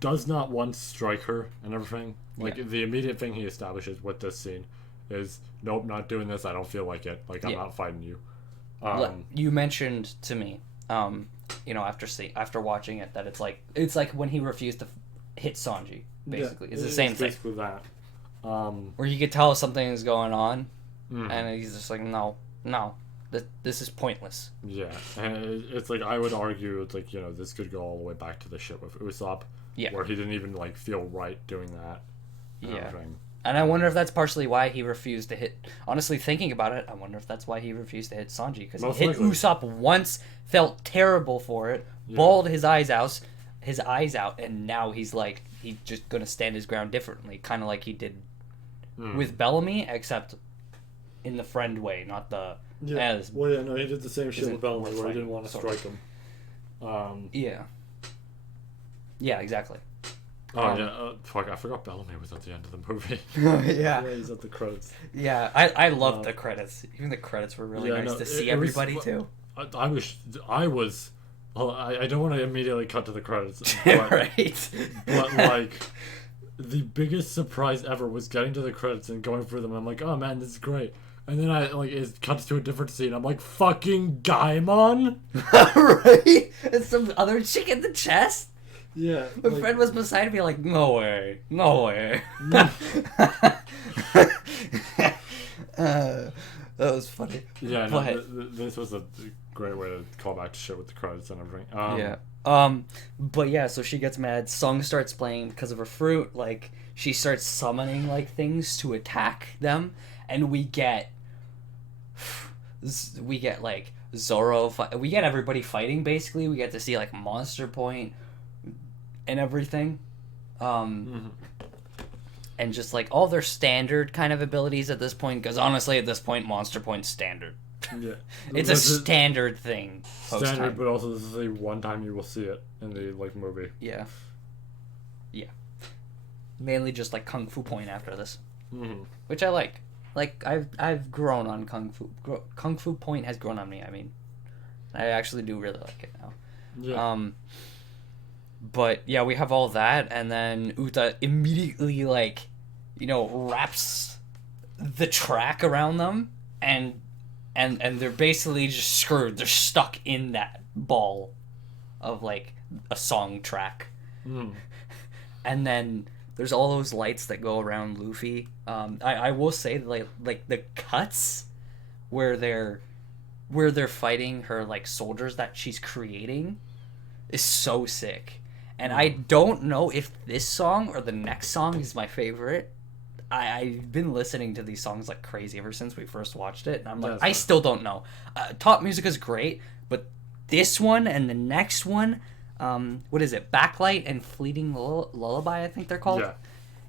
does not once strike her and everything. Like, the immediate thing he establishes with this scene is, nope, not doing this. I don't feel like it. Like, I'm not fighting you. You mentioned to me, you know, after watching it, that it's like when he refused to hit Sanji. Basically, it's the same thing. Basically that. Where you could tell something is going on, and he's just like, no, this is pointless. Yeah, and it's like, I would argue, it's like, you know, this could go all the way back to the shit with Usopp, where he didn't even like feel right doing that. And I wonder if that's partially why he refused to hit. Honestly, thinking about it, I wonder if that's why he refused to hit Sanji, because he hit Usopp once, felt terrible for it, bawled his eyes out, and now he's like, he's just gonna stand his ground differently, kind of like he did with Bellamy, except in the friend way, not the he did the same shit with Bellamy, where he didn't want to strike him. Yeah, exactly. Fuck, I forgot Bellamy was at the end of the movie. Yeah, he's at the credits. Yeah, I loved the credits. Even the credits were really nice to see everybody too. I was. Well, I don't want to immediately cut to the credits, but, right? But like, the biggest surprise ever was getting to the credits and going through them. I'm like, oh man, this is great. And then it cuts to a different scene. I'm like, fucking Gaimon, right? And some other chick in the chest. Yeah. My friend was beside me like, no way. That was funny. Yeah, this was a great way to call back to shit with the credits and everything. But yeah, so she gets mad. Song starts playing because of her fruit. Like, she starts summoning like things to attack them, and we get like Zoro. We get everybody fighting. Basically, we get to see like Monster Point and everything. And just like all their standard kind of abilities at this point, because honestly at this point Monster Point's standard. Yeah. It's a standard thing. Standard, but also this is the one time you will see it in the like movie. Yeah. Mainly just like Kung Fu Point after this. Which I like. Like I've grown on Kung Fu. Kung Fu Point has grown on me. I mean, I actually do really like it now. Yeah. But yeah, we have all that, and then Uta immediately, like, you know, wraps the track around them, and they're basically just screwed. They're stuck in that ball of like a song track. And then there's all those lights that go around Luffy. I will say like the cuts where they're fighting her like soldiers that she's creating is so sick. And I don't know if this song or the next song is my favorite. I've been listening to these songs like crazy ever since we first watched it. And I'm like, I still don't know. Top Music is great, but this one and the next one, what is it? Backlight and Fleeting Lullaby, I think they're called.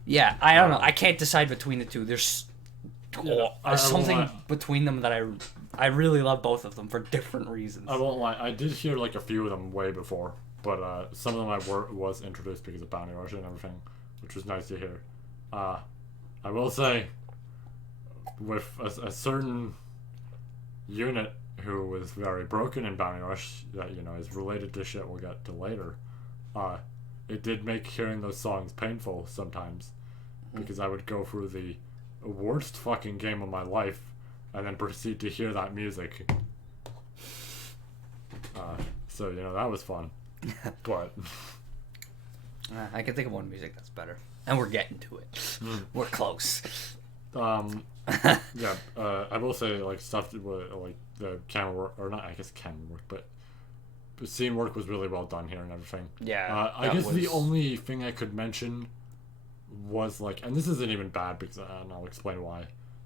Yeah, I don't know. I can't decide between the two. There's something between them that I really love both of them for different reasons. I won't lie. I did hear like a few of them way before, but some of them was introduced because of Bounty Rush and everything, which was nice to hear. I will say, with a certain unit who was very broken in Bounty Rush that is related to shit we'll get to later, it did make hearing those songs painful sometimes, because I would go through the worst fucking game of my life and then proceed to hear that music. So that was fun. But I can think of one music that's better, and we're getting to it. We're close. Yeah. I will say like stuff that like the camera work, or not, I guess camera work, but the scene work was really well done here and everything. Yeah. I guess the only thing I could mention was like, and this isn't even bad because and I'll explain why,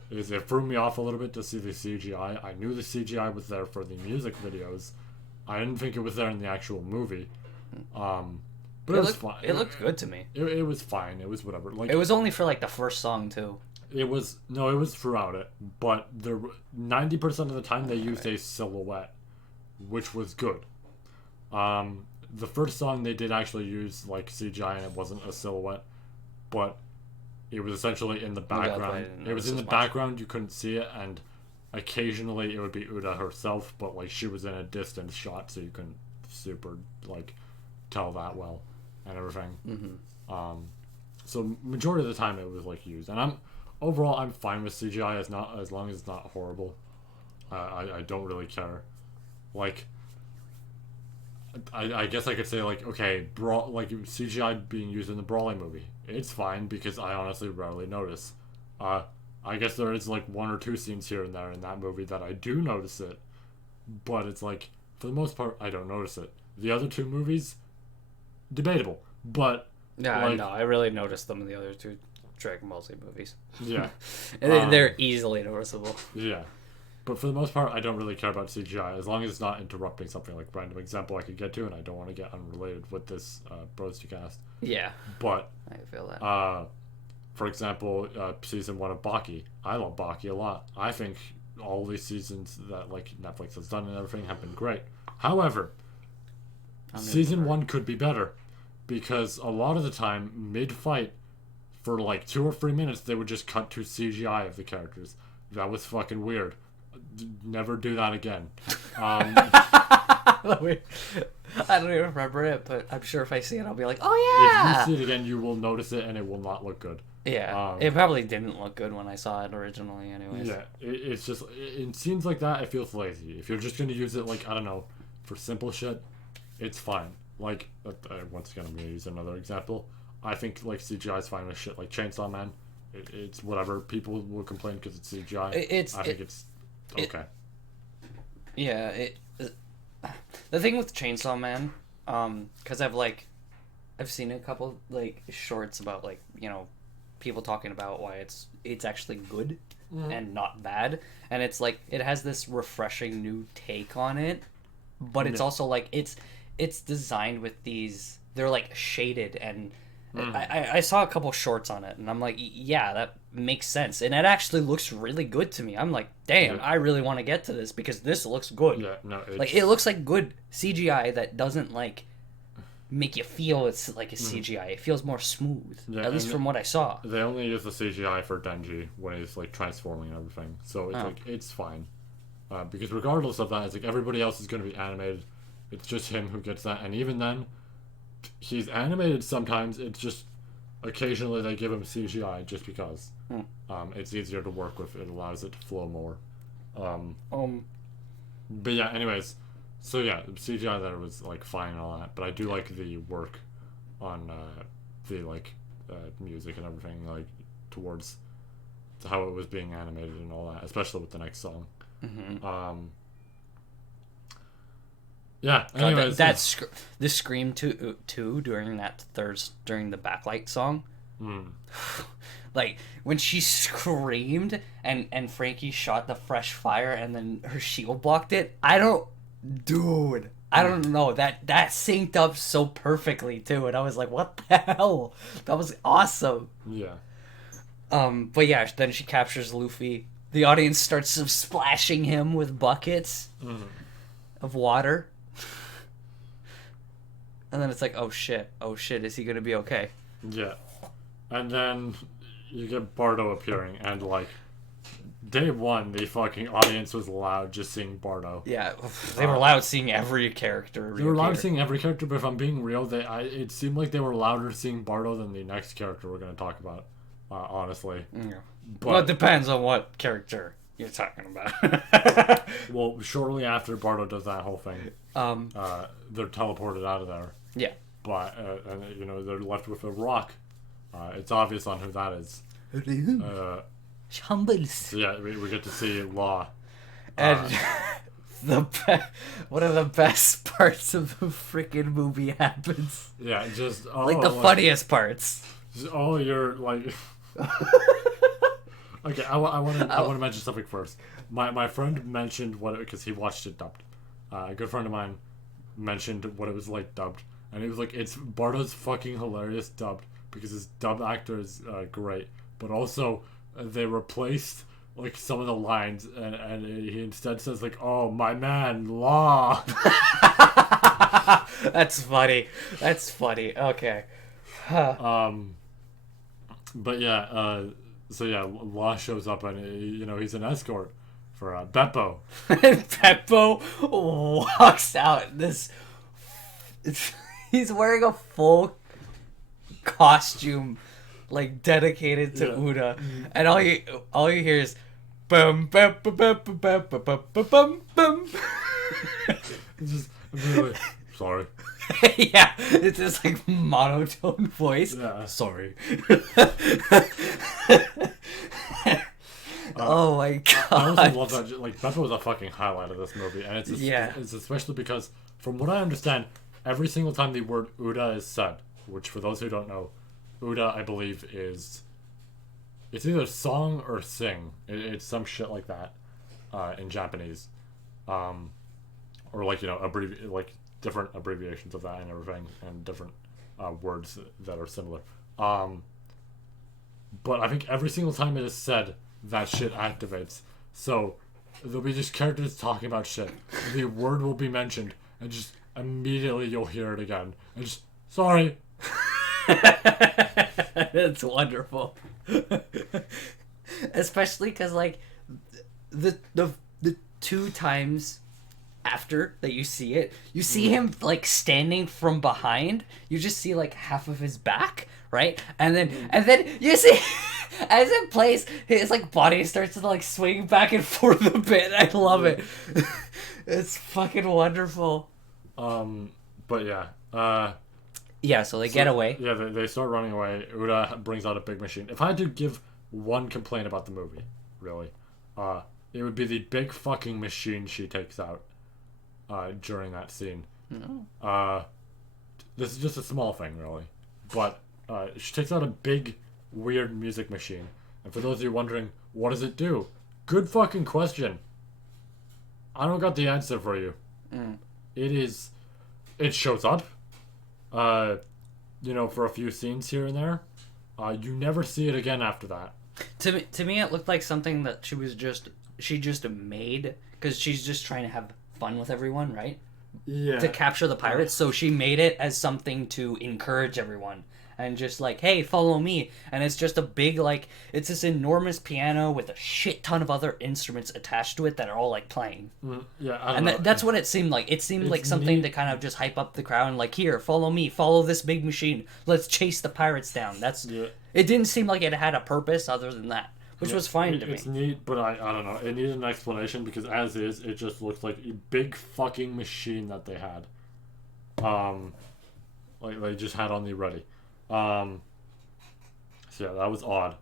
is it threw me off a little bit to see the CGI. I knew the CGI was there for the music videos. I didn't think it was there in the actual movie. But it was fine. It looked good to me. It was fine. It was whatever. Like, it was only for like the first song too. It was throughout it, but 90% of the time they used a silhouette, which was good. The first song they did actually use like CGI and it wasn't a silhouette, but it was essentially in the background. It was in the background, you couldn't see it, and occasionally it would be Uda herself, but like she was in a distance shot, so you couldn't super like tell that well and everything. So majority of the time it was like used, and I'm fine with CGI as long as it's not horrible. I don't really care. Like, I guess I could say like, okay, like CGI being used in the Brawley movie, it's fine because I honestly rarely notice. I guess there is like one or two scenes here and there in that movie that I do notice it, but it's like for the most part I don't notice it. The other two movies, debatable, but yeah, like, no, I really noticed them in the other two Dragon Ball Z movies. Yeah. They're easily noticeable. Yeah. But for the most part, I don't really care about CGI as long as it's not interrupting something. Like random example I could get to, and I don't want to get unrelated with this Brosticast. Yeah. But I feel that. For example, season 1 of Baki. I love Baki a lot. I think all these seasons that like Netflix has done and everything have been great. However, season 1 could be better because a lot of the time, mid-fight, for like 2 or 3 minutes, they would just cut to CGI of the characters. That was fucking weird. Never do that again. I don't even remember it, but I'm sure if I see it, I'll be like, oh yeah! If you see it again, you will notice it, and it will not look good. Yeah, it probably didn't look good when I saw it originally anyways. Yeah, it's just, in scenes like that, it feels lazy. If you're just going to use it, like, I don't know, for simple shit, it's fine. Like, once again, I'm going to use another example. I think, like, CGI is fine with shit like Chainsaw Man. It's whatever. People will complain because it's CGI. I think it's okay. The thing with Chainsaw Man, because I've seen a couple, like, shorts about, like, people talking about why it's actually good and not bad, and it's like it has this refreshing new take on it, but it's also like it's designed with these, they're like shaded, and I saw a couple shorts on it and I'm like, yeah, that makes sense, and it actually looks really good to me. I'm like, damn, I really want to get to this because this looks good. Like it looks like good CGI that doesn't like make you feel it's like a CGI. It feels more smooth, at least from what I saw. They only use the CGI for Denji when he's like transforming and everything, so it's like it's fine, because regardless of that, it's like everybody else is going to be animated. It's just him who gets that, and even then, he's animated sometimes. It's just occasionally they give him CGI just because it's easier to work with. It allows it to flow more. But yeah, anyways. So yeah, CGI there was like fine and all that, but I do like the work on the like music and everything, like towards how it was being animated and all that, especially with the next song. Yeah. Anyways, the Scream 2 during during the backlight song. Like when she screamed and Frankie shot the fresh fire and then her shield blocked it. I don't know, that synced up so perfectly too, and I was like, what the hell? That was awesome. Yeah. But yeah, then she captures Luffy. The audience starts splashing him with buckets of water. And then it's like, oh shit, is he gonna be okay? Yeah. And then you get Bardo appearing, and like, day one, the fucking audience was loud just seeing Bardo. Yeah, they were loud seeing every character. They were loud seeing every character, but if I'm being real, it seemed like they were louder seeing Bardo than the next character we're going to talk about, honestly. Yeah. But, well, it depends on what character you're talking about. well, shortly after Bardo does that whole thing, they're teleported out of there. Yeah. But, and, you know, they're left with a rock. It's obvious on who that is. Shambles. So yeah, we get to see Law. And one of the best parts of the freaking movie happens. Yeah, just... like the funniest parts. You're like... Okay, I want to mention something first. My friend mentioned because he watched it dubbed. A good friend of mine mentioned what it was like dubbed, and he was like, "It's Bardo's fucking hilarious dubbed because his dub actor is great, but also they replaced like some of the lines, and he instead says like, oh my man, Law." That's funny. Okay. But yeah, so yeah, Law shows up, and you know, he's an escort for Beppo. And Beppo walks out. He's wearing a full costume, like dedicated to Uda, and all you hear is bum bum bum bum bum bum bum bum bum. Just really sorry. Yeah, it's this like monotone voice. Yeah. Sorry. Oh my god! I also love that. Like, Beppo was a fucking highlight of this movie, and it's especially because, from what I understand, every single time the word Uda is said, which for those who don't know, Uda, I believe, it's either song or sing. It's some shit like that, in Japanese, or like, you know, different abbreviations of that and everything, and different words that are similar. But I think every single time it is said, that shit activates. So there'll be just characters talking about shit. The word will be mentioned, and just immediately you'll hear it again. And just, sorry. That's wonderful. Especially because, like, the two times after that you see it, you see him, like, standing from behind. You just see, like, half of his back, right? And then you see... as it plays, his like body starts to like swing back and forth a bit. I love it. It's fucking wonderful. But yeah. So they get away. Yeah, they start running away. Uda brings out a big machine. If I had to give one complaint about the movie, really, it would be the big fucking machine she takes out during that scene. No. This is just a small thing, really, but she takes out a big weird music machine. And for those of you wondering, what does it do? Good fucking question. I don't got the answer for you. It shows up, you know, for a few scenes here and there. You never see it again after that. To me, it looked like something that she just made because she's just trying to have fun with everyone, right? Yeah. To capture the pirates, so she made it as something to encourage everyone. And just like, hey, follow me. And it's just a big, like, it's this enormous piano with a shit ton of other instruments attached to it that are all, like, playing. Yeah, and that's what it seemed like. It seemed like something to kind of just hype up the crowd and, like, here, follow me, follow this big machine. Let's chase the pirates down. It didn't seem like it had a purpose other than that, which was fine to me. It's neat, but I don't know. It needed an explanation because as is, it just looks like a big fucking machine that they had. Like, they just had on the ready. So yeah, that was odd.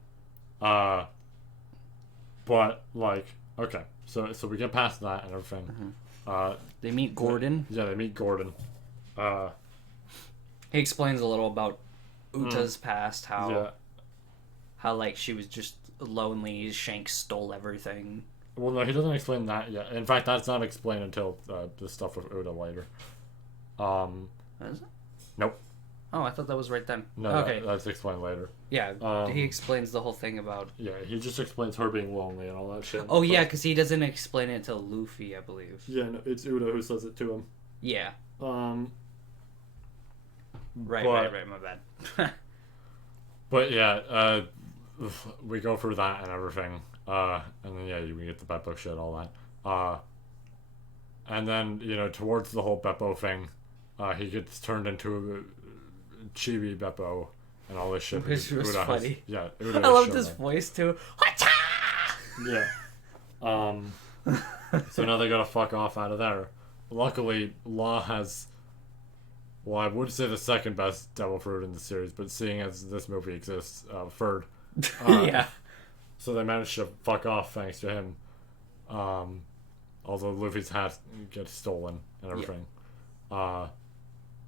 But like, okay, so we get past that and everything. They meet Gordon. Yeah, they meet Gordon. He explains a little about Uta's past, how like she was just lonely. Shanks stole everything. Well, no, he doesn't explain that yet. In fact, that's not explained until the stuff with Uta later. Is it? Nope. Oh, I thought that was right then. No, okay. that's explained later. Yeah, he explains the whole thing about... Yeah, he just explains her being lonely and all that shit. Oh, yeah, because he doesn't explain it to Luffy, I believe. Yeah, no, it's Uda who says it to him. Yeah. Right, my bad. But yeah, we go through that and everything. And then, yeah, we get the Beppo shit, all that. And then, towards the whole Beppo thing, he gets turned into a chibi Beppo and all this shit. Which was funny. Uda I loved his voice, too. Yeah. So now they gotta fuck off out of there. Luckily, Law has... Well, I would say the second best devil fruit in the series, but seeing as this movie exists, third. Yeah. So they managed to fuck off thanks to him. Although Luffy's hat gets stolen and everything. Yeah.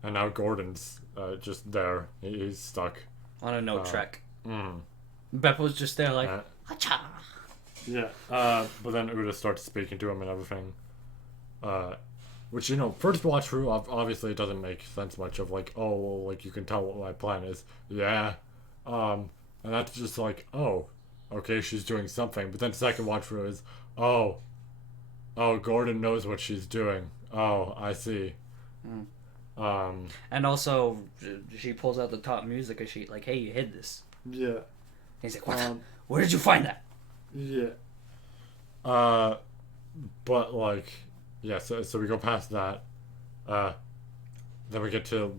And now Gordon's just there. He's stuck. On a no trek. Mm. Beppo's just there like, hacha! Yeah. But then Uda starts speaking to him and everything. Which, first watch through, obviously it doesn't make sense much of like, oh, well, like, you can tell what my plan is. Yeah. And that's just like, oh, okay, she's doing something. But then second watch through is, oh, Gordon knows what she's doing. Oh, I see. And also, she pulls out the top music sheet like, hey, you hid this. Yeah. And he's like, what? Where did you find that? Yeah. But like, yeah, so we go past that. Then we get to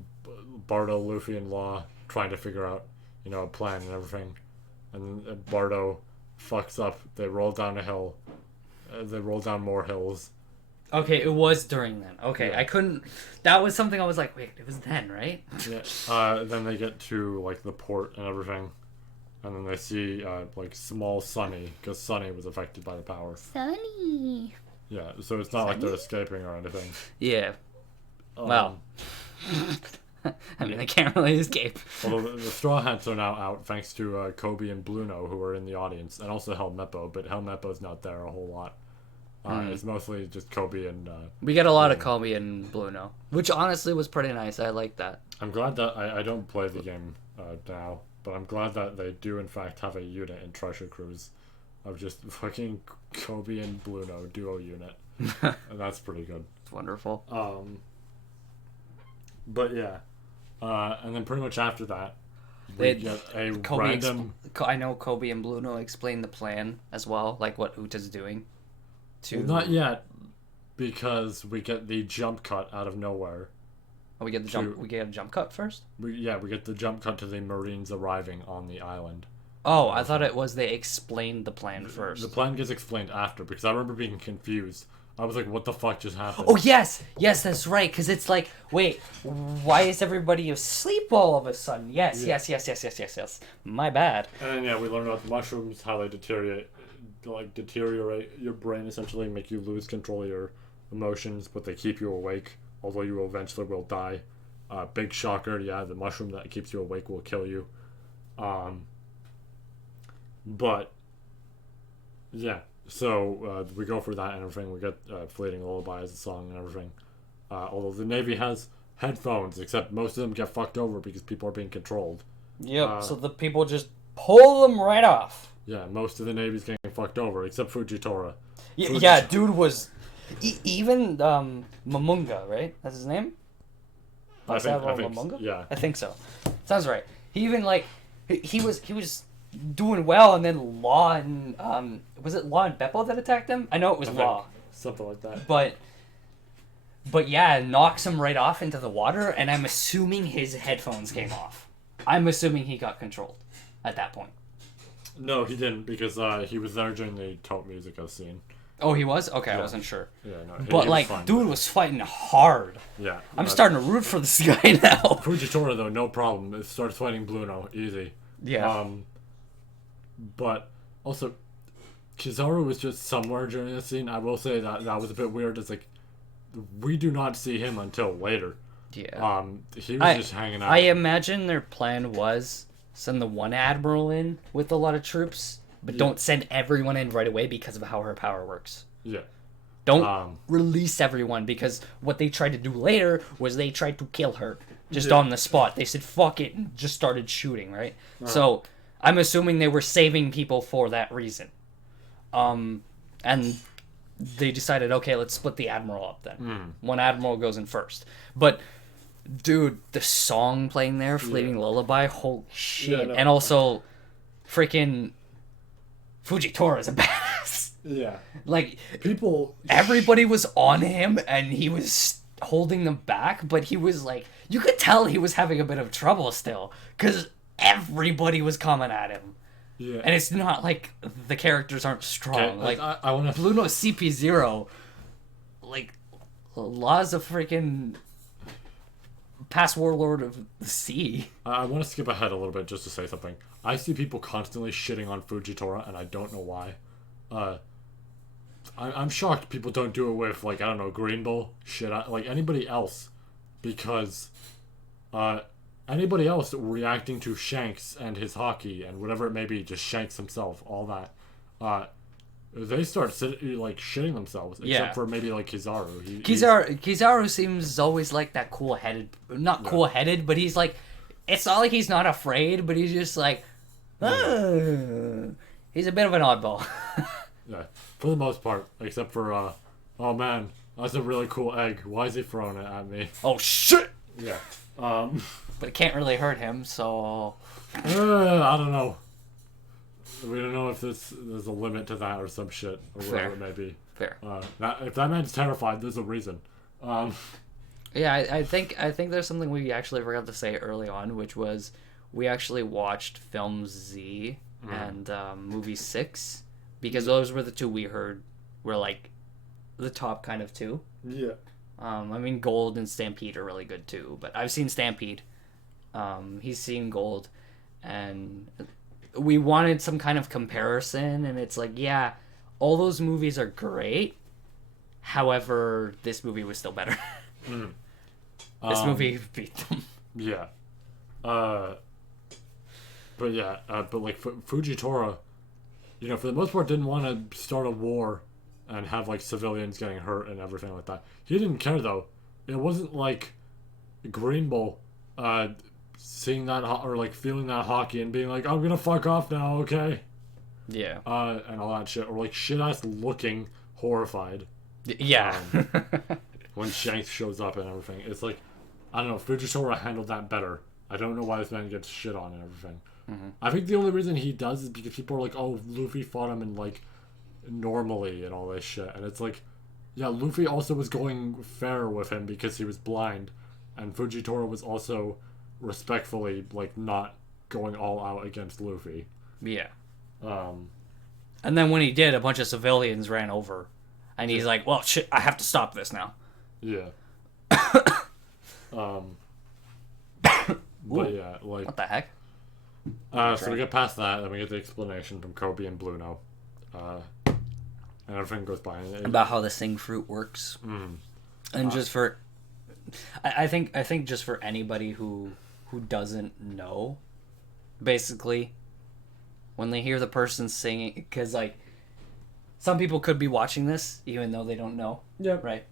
Bardo, Luffy, and Law trying to figure out, a plan and everything. And then Bardo fucks up. They roll down a hill. They roll down more hills. Okay, it was during then. Okay, Yeah. I couldn't... That was something I was like, wait, it was then, right? Yeah. Then they get to, like, the port and everything. And then they see, like, small Sunny, because Sunny was affected by the power. Sunny. Yeah, so it's not like they're escaping or anything. Yeah. Well. I mean, they can't really escape. Although the Straw Hats are now out thanks to Kobe and Bluno, who are in the audience, and also Helmeppo, but Helmeppo's not there a whole lot. It's mostly just Kobe and... we get a lot of Kobe and Bluno, which honestly was pretty nice. I like that. I'm glad that... I don't play the game now, but I'm glad that they do, in fact, have a unit in Treasure Cruise of just fucking Kobe and Bluno duo unit. And that's pretty good. It's wonderful. But yeah. And then pretty much after that, we get a random... I know Kobe and Bluno explain the plan as well, like what Uta's doing. Well, not yet, because we get the jump cut out of nowhere. Oh, we get a jump cut first? We get the jump cut to the Marines arriving on the island. Oh, I thought it was they explained the plan first. The plan gets explained after, because I remember being confused. I was like, what the fuck just happened? Oh, yes, that's right, because it's like, wait, why is everybody asleep all of a sudden? Yes. My bad. And yeah, we learned about the mushrooms, how they deteriorate your brain, essentially, make you lose control of your emotions, but they keep you awake, although you eventually will die. Big shocker, yeah, the mushroom that keeps you awake will kill you. But, yeah, so we go for that and everything. We get Fleeting Lullaby as a song and everything. Although the Navy has headphones, except most of them get fucked over because people are being controlled. Yep, so the people just pull them right off. Yeah, most of the Navy's getting fucked over, except Fujitora. Yeah, dude was... even Mamunga, right? That's his name? I think Mamunga? Yeah. I think so. Sounds right. He even, like... He was doing well, and then Law and... was it Law and Beppo that attacked him? I know it was Law. Something like that. But yeah, knocks him right off into the water, and I'm assuming his headphones came off. I'm assuming he got controlled at that point. No, he didn't, because he was there during the Top Musica scene. Oh, he was? Okay, yeah. I wasn't sure. Yeah, no. But, like, dude was fighting hard. Yeah. I'm starting to root for this guy now. Fujitora, though, no problem. It starts fighting Bluno, easy. Yeah. But, also, Kizaru was just somewhere during this scene. I will say that was a bit weird. It's like, we do not see him until later. Yeah. He was just hanging out. I imagine their plan was send the one admiral in with a lot of troops, but don't send everyone in right away because of how her power works. Yeah. Don't release everyone, because what they tried to do later was they tried to kill her. just on the spot. They said, fuck it, and just started shooting, right? So I'm assuming they were saving people for that reason. And they decided, okay, let's split the Admiral up then. One Admiral goes in first. But, dude, the song playing there, Fleeting Lullaby, holy shit. Yeah, no. And also, freaking Fujitora is a badass. Yeah. Like, everybody was on him, and he was holding them back, but he was like, you could tell he was having a bit of trouble still, because everybody was coming at him. Yeah. And it's not like the characters aren't strong. Okay, like, I wanna... Blue Note CP0, like, Law's a freaking past warlord of the sea. I want to skip ahead a little bit just to say something. I see people constantly shitting on Fujitora, and I don't know why. I'm shocked people don't do it with, like, I don't know, Green Bull, shit, like, anybody else. Because, anybody else reacting to Shanks and his hockey and whatever it may be, just Shanks himself, all that, they start shitting themselves. Except for maybe like Kizaru. Kizaru seems always like that cool-headed, not cool-headed, but he's like, it's not like he's not afraid, but he's just like, he's a bit of an oddball. Yeah, for the most part, except for, oh man, that's a really cool egg. Why is he throwing it at me? Oh shit! Yeah. But it can't really hurt him, so... I don't know. We don't know if there's a limit to that or some shit, or whatever it may be. Fair. If that man's terrified, there's a reason. Yeah, I think there's something we actually forgot to say early on, which was we actually watched Film Z and Movie 6, because those were the two we heard were, like, the top kind of two. Yeah. I mean, Gold and Stampede are really good too, but I've seen Stampede. He's seen Gold, and we wanted some kind of comparison, and it's like, yeah, all those movies are great. However, this movie was still better. This movie beat them. Yeah. But like Fujitora, you know, for the most part, didn't want to start a war and have, like, civilians getting hurt and everything like that. He didn't care, though. It wasn't like Green Bull seeing that, or, like, feeling that hockey and being like, I'm gonna fuck off now, okay? Yeah. And all that shit. Or, like, shit-ass looking horrified. Yeah. When Shanks shows up and everything. It's like, I don't know, Fujitora handled that better. I don't know why this man gets shit on and everything. I think the only reason he does is because people are like, oh, Luffy fought him in, like, normally and all this shit, and it's like, yeah, Luffy also was going fair with him because he was blind, and Fujitora was also respectfully, like, not going all out against Luffy. Yeah. And then when he did, a bunch of civilians ran over, and he's like, well, shit, I have to stop this now. Yeah. But yeah, like, what the heck? So we get past that, and we get the explanation from Kobe and Bluno. And everything goes by. About how the Sing fruit works. And just for... I think just for anybody who doesn't know, basically, when they hear the person singing... Because, like, some people could be watching this, even though they don't know. Yeah. Right?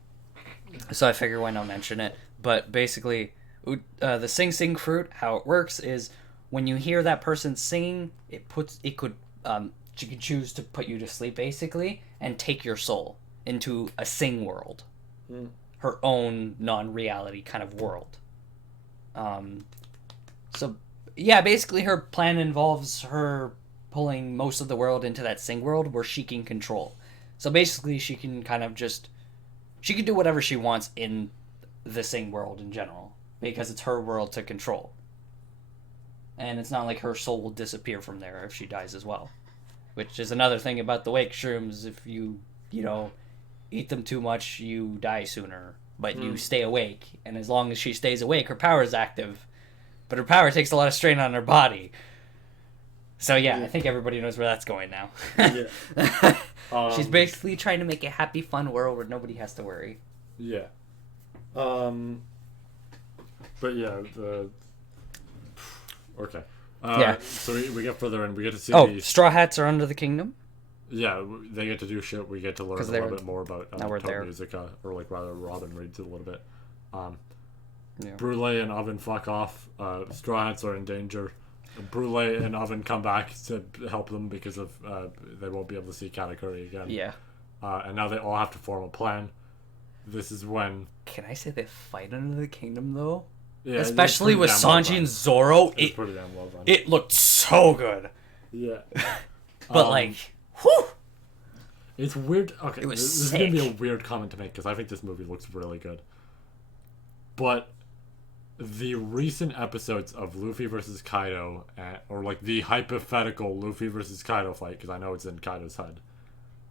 So I figure why not mention it. But basically, the Sing fruit, how it works is when you hear that person singing, she can choose to put you to sleep, basically, and take your soul into a Sing world. Her own non-reality kind of world. So, yeah, basically her plan involves her pulling most of the world into that Sing world where she can control. So basically she can kind of just... She can do whatever she wants in the Sing world in general, because it's her world to control. And it's not like her soul will disappear from there if she dies as well. Which is another thing about the wake shrooms. If you eat them too much, you die sooner. But you stay awake. And as long as she stays awake, her power is active. But her power takes a lot of strain on her body. So yeah, I think everybody knows where that's going now. She's basically trying to make a happy, fun world where nobody has to worry. Yeah. But yeah, okay. Yeah. So we get further and we get to see these... Straw Hats are under the kingdom? Yeah, they get to do shit. We get to learn a little bit more about Musica, or like rather Robin reads it a little bit. Yeah. Brule and Oven fuck off. Straw Hats are in danger. Brule and Oven come back to help them because of they won't be able to see Katakuri again. Yeah. And now they all have to form a plan. This is when... Can I say they fight under the kingdom, though? Yeah, especially with Sanji and Zoro. It's pretty damn well done. It looked so good. Yeah. But, like, whew! It's weird. Okay, it was this is going to be a weird comment to make because I think this movie looks really good. But the recent episodes of Luffy versus Kaido, or like the hypothetical Luffy versus Kaido fight, because I know it's in Kaido's head,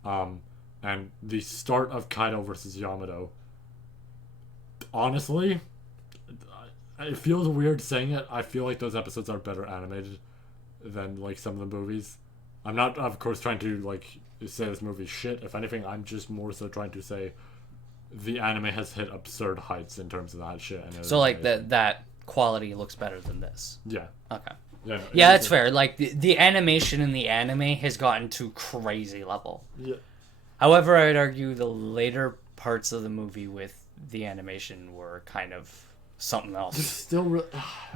and the start of Kaido versus Yamato, honestly, it feels weird saying it. I feel like those episodes are better animated than like some of the movies. I'm not, of course, trying to like say this movie's shit. If anything, I'm just more so trying to say the anime has hit absurd heights in terms of that shit. And so like that quality looks better than this. Yeah. Okay. Yeah, that's fair. Like the animation in the anime has gotten to crazy level. Yeah. However, I'd argue the later parts of the movie with the animation were kind of something else. It's still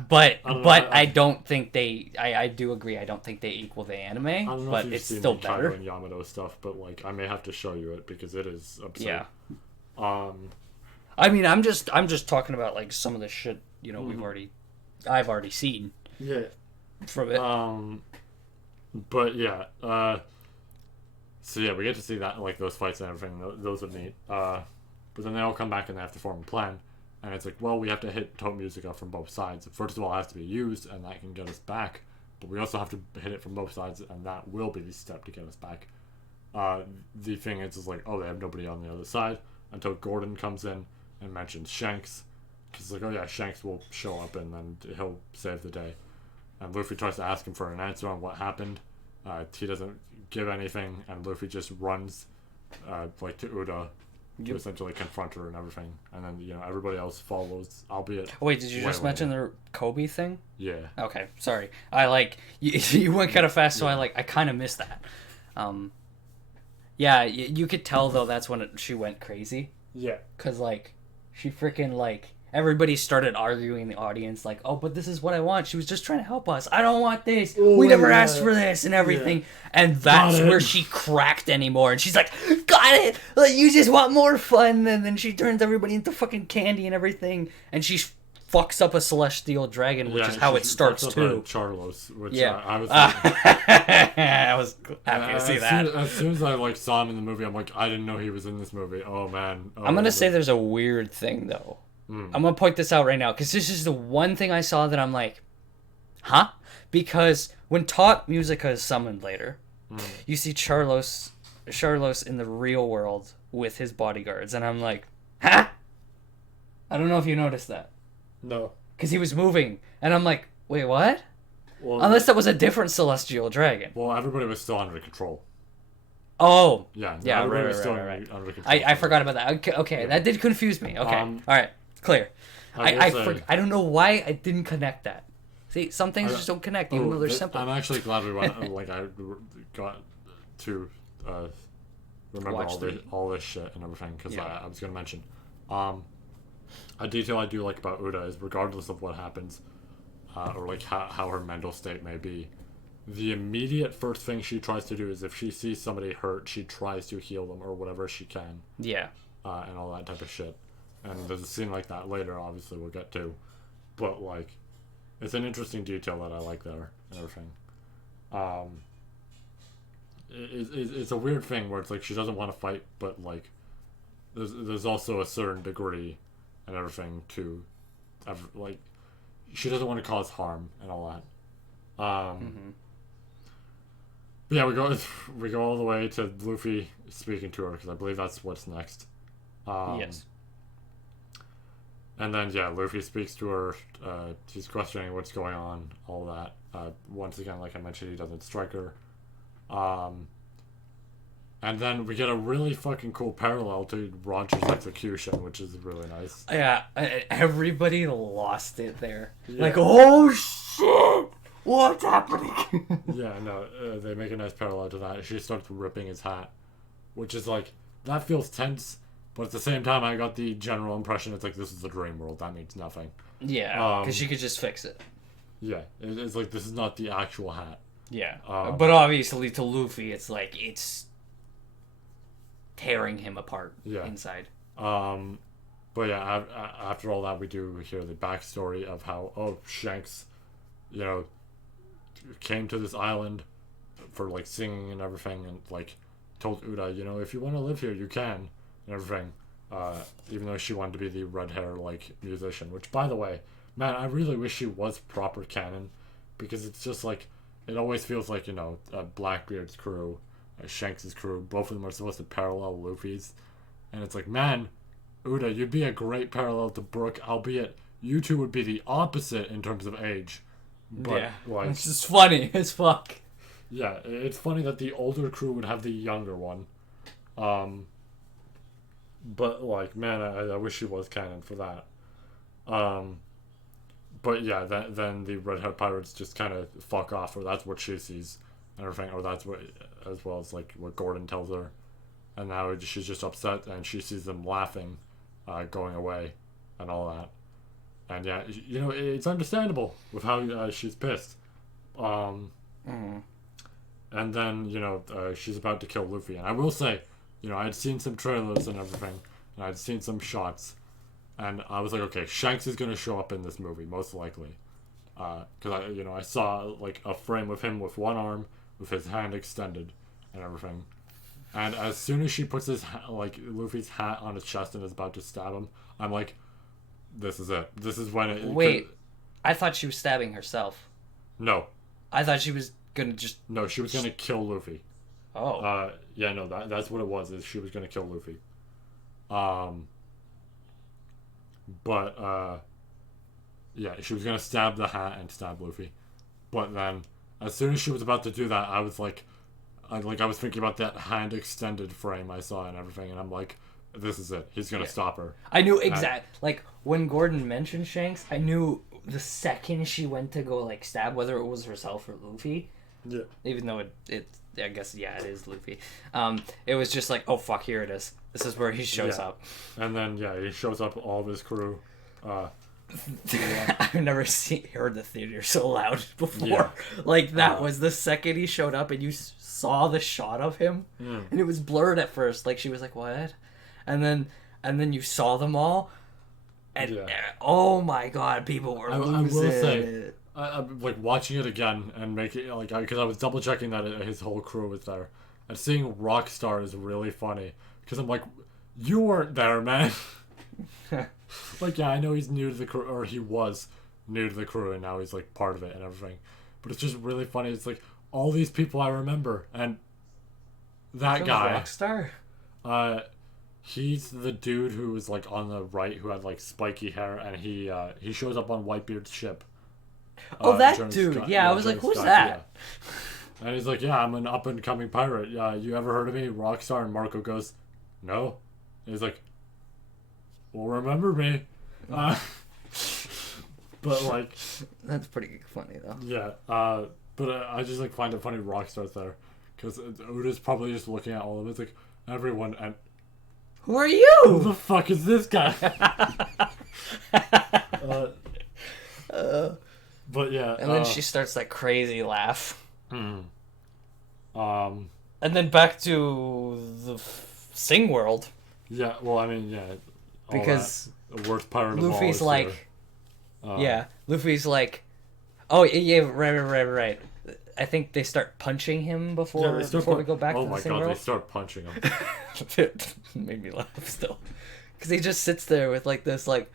but I don't think they I do agree, I don't think they equal the anime, I don't know but if it's seen still the Kaido better. and Yamato stuff, but like I may have to show you it because it is absurd. Yeah. I mean, I'm just talking about like some of the shit, you know, I've already seen. Yeah. From it. But yeah, so yeah, we get to see that, like, those fights and everything. Those are neat. But then they all come back and they have to form a plan. And it's like, well, we have to hit Top Musica from both sides. First of all, it has to be used, and that can get us back. But we also have to hit it from both sides, and that will be the step to get us back. The thing is like, oh, they have nobody on the other side until Gordon comes in and mentions Shanks. Because like, oh yeah, Shanks will show up and then he'll save the day. And Luffy tries to ask him for an answer on what happened. He doesn't give anything, and Luffy just runs like to Uda to essentially confront her and everything. And then, you know, everybody else follows, albeit... Wait, did you just mention the Kobe thing? Yeah. Okay, sorry. I like... You went kind of fast, so I kind of missed that. Yeah, you could tell, though, that's when she went crazy. Yeah. Because, like, she freaking, like... Everybody started arguing in the audience, like, oh, but this is what I want. She was just trying to help us. I don't want this. We never asked for this and everything. Yeah. And that's where she cracked anymore. And she's like, got it. Like, you just want more fun. And then she turns everybody into fucking candy and everything. And she fucks up a celestial dragon, which is how it starts, too. Charlos, which yeah. I was I was happy to see that. As soon as I, like, saw him in the movie, I'm like, I didn't know he was in this movie. Oh, man. Oh, I'm going to say there's a weird thing, though. I'm going to point this out right now, because this is the one thing I saw that I'm like, huh? Because when Top Musica is summoned later, you see Charlos in the real world with his bodyguards, and I'm like, huh? I don't know if you noticed that. No. Because he was moving, and I'm like, wait, what? Well, unless that was a different celestial dragon. Well, everybody was still under control. Oh. Yeah, right. Under control. I forgot about that. Okay, yeah. That did confuse me. Okay, all right. Clear. I don't know why I didn't connect that. See, some things just don't connect, even though they're simple. I'm actually glad we went. Like, I got to remember all this shit and everything, because I was going to mention. A detail I do like about Uda is, regardless of what happens, or like how her mental state may be, the immediate first thing she tries to do is, if she sees somebody hurt, she tries to heal them or whatever she can. Yeah. And all that type of shit. And there's a scene like that later, obviously, we'll get to. But, like, it's an interesting detail that I like there and everything. It's a weird thing where it's like she doesn't want to fight, but, like, there's also a certain degree and everything to, like, she doesn't want to cause harm and all that. But yeah, we go all the way to Luffy speaking to her, because I believe that's what's next. Yes. And then, yeah, Luffy speaks to her. He's questioning what's going on, all that. Once again, like I mentioned, he doesn't strike her. And then we get a really fucking cool parallel to Roger's execution, which is really nice. Yeah, everybody lost it there. Yeah. Like, oh shit! What's happening? Yeah, no, they make a nice parallel to that. She starts ripping his hat, which is like, that feels tense. But at the same time, I got the general impression it's like, this is the dream world. That means nothing. Yeah, because she could just fix it. Yeah, it's like, this is not the actual hat. Yeah, but obviously to Luffy, it's like, it's tearing him apart inside. But yeah, after all that, we do hear the backstory of how, Shanks, came to this island for, like, singing and everything, and, like, told Uda, if you want to live here, you can, and everything. Even though she wanted to be the red hair, like, musician. Which, by the way, man, I really wish she was proper canon, because it's just, like, it always feels like, Blackbeard's crew, Shanks' crew, both of them are supposed to parallel Luffy's. And it's like, man, Uda, you'd be a great parallel to Brook, albeit you two would be the opposite in terms of age. But, like, it's just funny as fuck. Yeah, it's funny that the older crew would have the younger one. But, like, man, I wish she was canon for that. But yeah, then the Red Hat Pirates just kind of fuck off, or that's what she sees and everything, or that's what, as well as, like, what Gordon tells her. And now she's just upset, and she sees them laughing, going away, and all that. And yeah, it's understandable with how she's pissed. And then, she's about to kill Luffy. And I will say, I'd seen some trailers and everything, and I'd seen some shots, and I was like, okay, Shanks is going to show up in this movie, most likely. Because, I saw, like, a frame of him with one arm, with his hand extended, and everything. And as soon as she puts Luffy's hat on his chest and is about to stab him, I'm like, this is it. This is when it... Wait, I thought she was stabbing herself. No. I thought she was gonna just... No, she was gonna kill Luffy. Oh. Yeah, no, that's what it was, is she was gonna kill Luffy. Yeah, she was gonna stab the hat and stab Luffy. But then, as soon as she was about to do that, I was like... I was thinking about that hand extended frame I saw and everything, and I'm like, this is it. He's gonna stop her. I knew like, when Gordon mentioned Shanks, I knew the second she went to go, like, stab, whether it was herself or Luffy. Yeah. Even though it I guess, it is Luffy. It was just like, oh, fuck, here it is. This is where he shows up. And then, he shows up all of his crew. I've never heard the theater so loud before. Like, that was the second he showed up and you saw the shot of him, and it was blurred at first. Like, she was like, what? And then you saw them all, and oh my god, people were losing. I will say, I'm like watching it again and making because I was double checking that his whole crew was there, and seeing Rockstar is really funny because I'm like, you weren't there, man. Like, I know he's new to the crew, or he was new to the crew, and now he's like part of it and everything, but it's just really funny. It's like all these people I remember, and that guy Rockstar. He's the dude who was like on the right, who had like spiky hair, and he shows up on Whitebeard's ship. That dude. I was like, who's that? Yeah. And he's like, yeah, I'm an up and coming pirate. You ever heard of me, Rockstar? And Marco goes, no. And he's like, well, remember me. But like, that's pretty funny though. Yeah. But I just like find it funny Rockstar's there, because Uda's probably just looking at all of it. It's like, everyone, and who are you? Who the fuck is this guy? But yeah. And then she starts that crazy laugh. And then back to the Sing world. Yeah, well, I mean, yeah. Because the worst pirate Luffy's of all is like, Luffy's like, oh yeah, right. I think they start punching him before we go back to the Sing world. Oh my god, they start punching him. It made me laugh still. Because he just sits there with like this, like,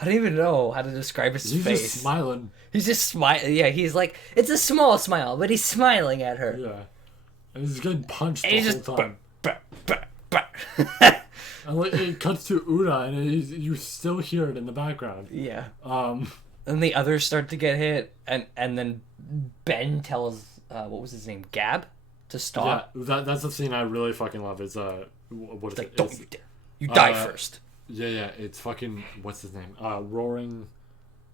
I don't even know how to describe his face. He's just smiling. He's just smiling. Yeah, he's like, it's a small smile, but he's smiling at her. Yeah. And he's getting punched the whole time. And like, it cuts to Uda, and you still hear it in the background. Yeah. And the others start to get hit, and then Ben tells, what was his name, Gab, to stop. Yeah, that's the scene I really fucking love. Is what is like, it? Don't you dare. You die first. Yeah. It's fucking, what's his name? Roaring.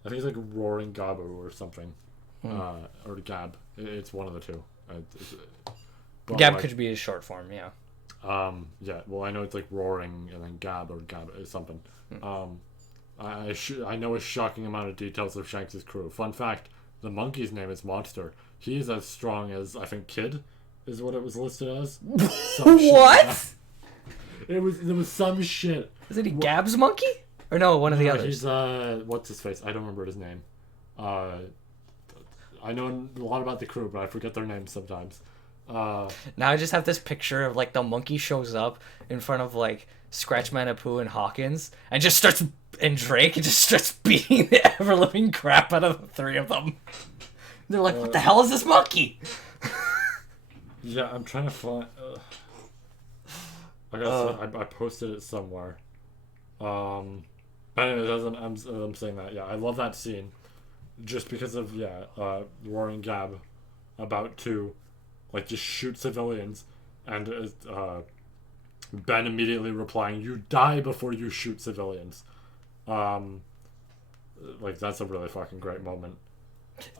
I think it's like Roaring Gabu or something, or Gab. It's one of the two. Gab could be his short form, yeah. Yeah, well, I know it's like roaring and then gab or gab or something. I know a shocking amount of details of Shanks' crew. Fun fact, the monkey's name is Monster. He is as strong as, I think, Kid is what it was listed as. What? There was some shit. Isn't he Gab's monkey? Or no, one of the others. He's, what's his face? I don't remember his name. I know a lot about the crew, but I forget their names sometimes. Now I just have this picture of, like, the monkey shows up in front of, like, Scratchman, Apu, and Hawkins, and just starts, and Drake, and just starts beating the ever-living crap out of the three of them. They're like, what the hell is this monkey? Yeah, I'm trying to find... I posted it somewhere. But anyways, I'm saying that, yeah, I love that scene. Just because of, Warren Gab about to, like, just shoot civilians, and Ben immediately replying, "You die before you shoot civilians." Like, that's a really fucking great moment.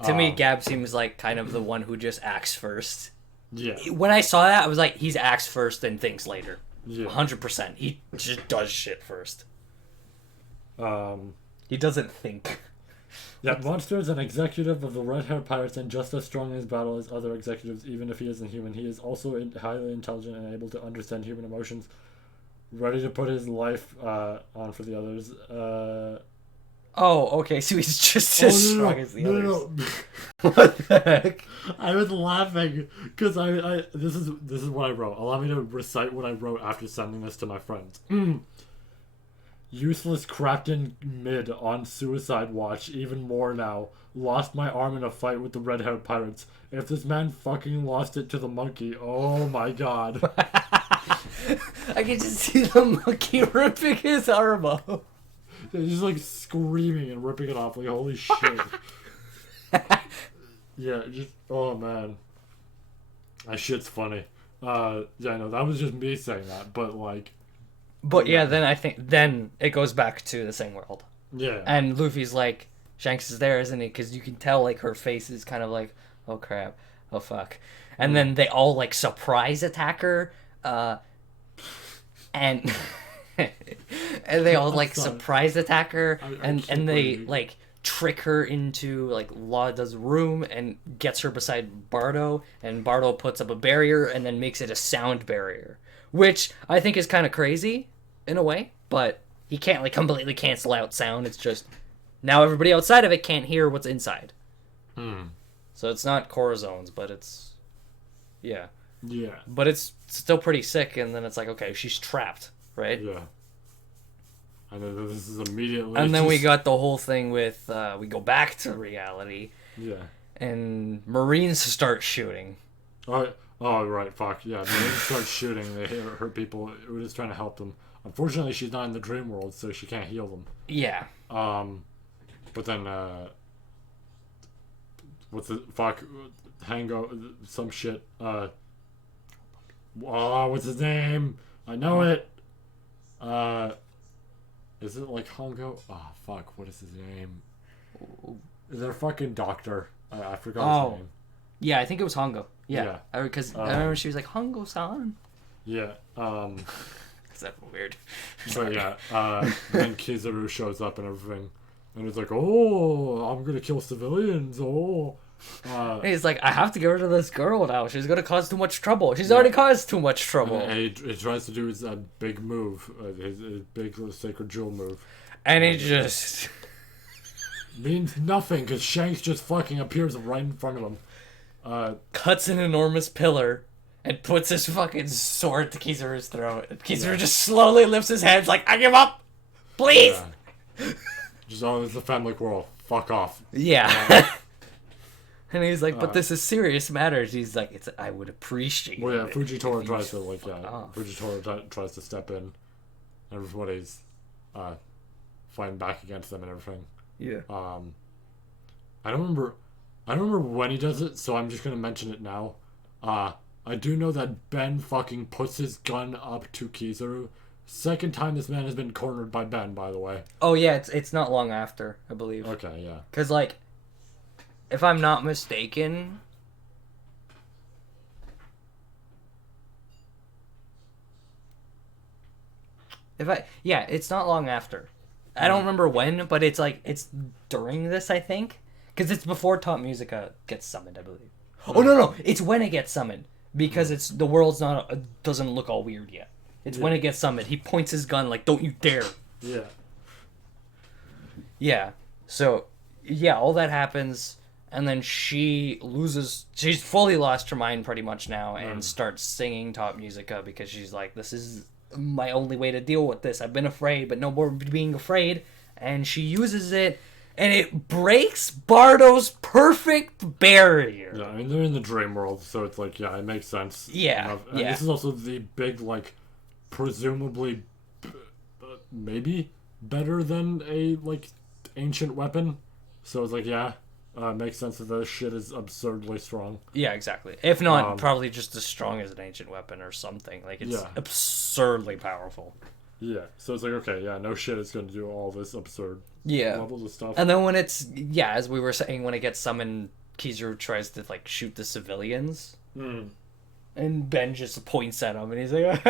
To me, Gab seems like kind of the one who just acts first. Yeah. When I saw that, I was like, he's acts first and thinks later. Yeah. 100%. He just does shit first. He doesn't think. Yeah, Monster is an executive of the Red Hair Pirates and just as strong in his battle as other executives, even if he isn't human. He is also highly intelligent and able to understand human emotions, ready to put his life on for the others. Oh, okay, so he's just as strong as the others. No. What the heck? I was laughing because I this is what I wrote. Allow me to recite what I wrote after sending this to my friends. Useless Crafton mid on suicide watch, even more now. Lost my arm in a fight with the red-haired pirates. If this man fucking lost it to the monkey, oh my god. I can just see the monkey ripping his arm off. He's just like screaming and ripping it off, like holy shit. Yeah, just, oh man. That shit's funny. Yeah, no, that was just me saying that, but like... But yeah, then it goes back to the same world. Yeah. And Luffy's like, Shanks is there, isn't he? Because you can tell, like, her face is kind of like, oh crap, oh fuck. And then they all, like, surprise attack her, and and they all, like, surprise attack her, and they, like, trick her into, like, Lada's room and gets her beside Bardo, and Bardo puts up a barrier and then makes it a sound barrier. Which I think is kind of crazy, in a way, but he can't, like, completely cancel out sound. It's just, now everybody outside of it can't hear what's inside. So it's not core zones, but it's, yeah. Yeah. But it's still pretty sick, and then it's like, okay, she's trapped, right? Yeah. And then this is immediately... And then we got the whole thing with, we go back to reality. Yeah. And Marines start shooting. Oh, right, fuck. Yeah, they start shooting. They hurt people. We're just trying to help them. Unfortunately, she's not in the dream world, so she can't heal them. Yeah. But then, what's the... Fuck. Hango... Some shit. What's his name? I know it. Is it like Hongo? Oh, fuck. What is his name? Their fucking doctor. I forgot his name. Yeah, I think it was Hongo. Yeah. Because I remember she was like, Hongo-san. Yeah. Is that weird? But yeah, then Kizaru shows up and everything. And it's like, oh, I'm going to kill civilians. Oh. And he's like, I have to get rid of this girl now. She's going to cause too much trouble. She's already caused too much trouble. And he tries to do his big move, his big sacred jewel move. And it just... means nothing, because Shanks just fucking appears right in front of him. Cuts an enormous pillar and puts his fucking sword to Kizaru's throat. And Kizaru just slowly lifts his hands like, I give up! Please! Yeah. Just, oh, it's a family quarrel. Fuck off. Yeah. And he's like, but this is serious matters. He's like, I would appreciate it. Well, yeah, Fujitora tries to, like, Fujitora tries to step in. Everybody's fighting back against them and everything. Yeah. I don't remember when he does it, so I'm just gonna mention it now. I do know that Ben fucking puts his gun up to Kizaru. Second time this man has been cornered by Ben, by the way. Oh yeah, it's not long after, I believe. Okay, yeah. Because, like, if I'm not mistaken... It's not long after. I don't remember when, but it's during this, I think, because it's before Top Musica gets summoned, I believe. Oh no, it's when it gets summoned because it's the world's not doesn't look all weird yet. It's when it gets summoned. He points his gun like, "Don't you dare!" Yeah. Yeah. So, yeah, all that happens, and then she's fully lost her mind pretty much now, and starts singing Top Musica because she's like, this is my only way to deal with this. I've been afraid, but no more being afraid, and she uses it, and it breaks Bardo's perfect barrier. Yeah, I mean, they're in the dream world, so it's like, yeah, it makes sense. Yeah, and this is also the big, like, presumably, maybe better than a, like, ancient weapon. So it's like, yeah, makes sense that this shit is absurdly strong. Yeah, exactly. If not, probably just as strong as an ancient weapon or something. Like, it's absurdly powerful. Yeah, so it's like, okay, yeah, no shit, it's going to do all this absurd levels of stuff. And then when it's, as we were saying, when it gets summoned, Kizaru tries to, like, shoot the civilians. And Ben just points at him, and he's like,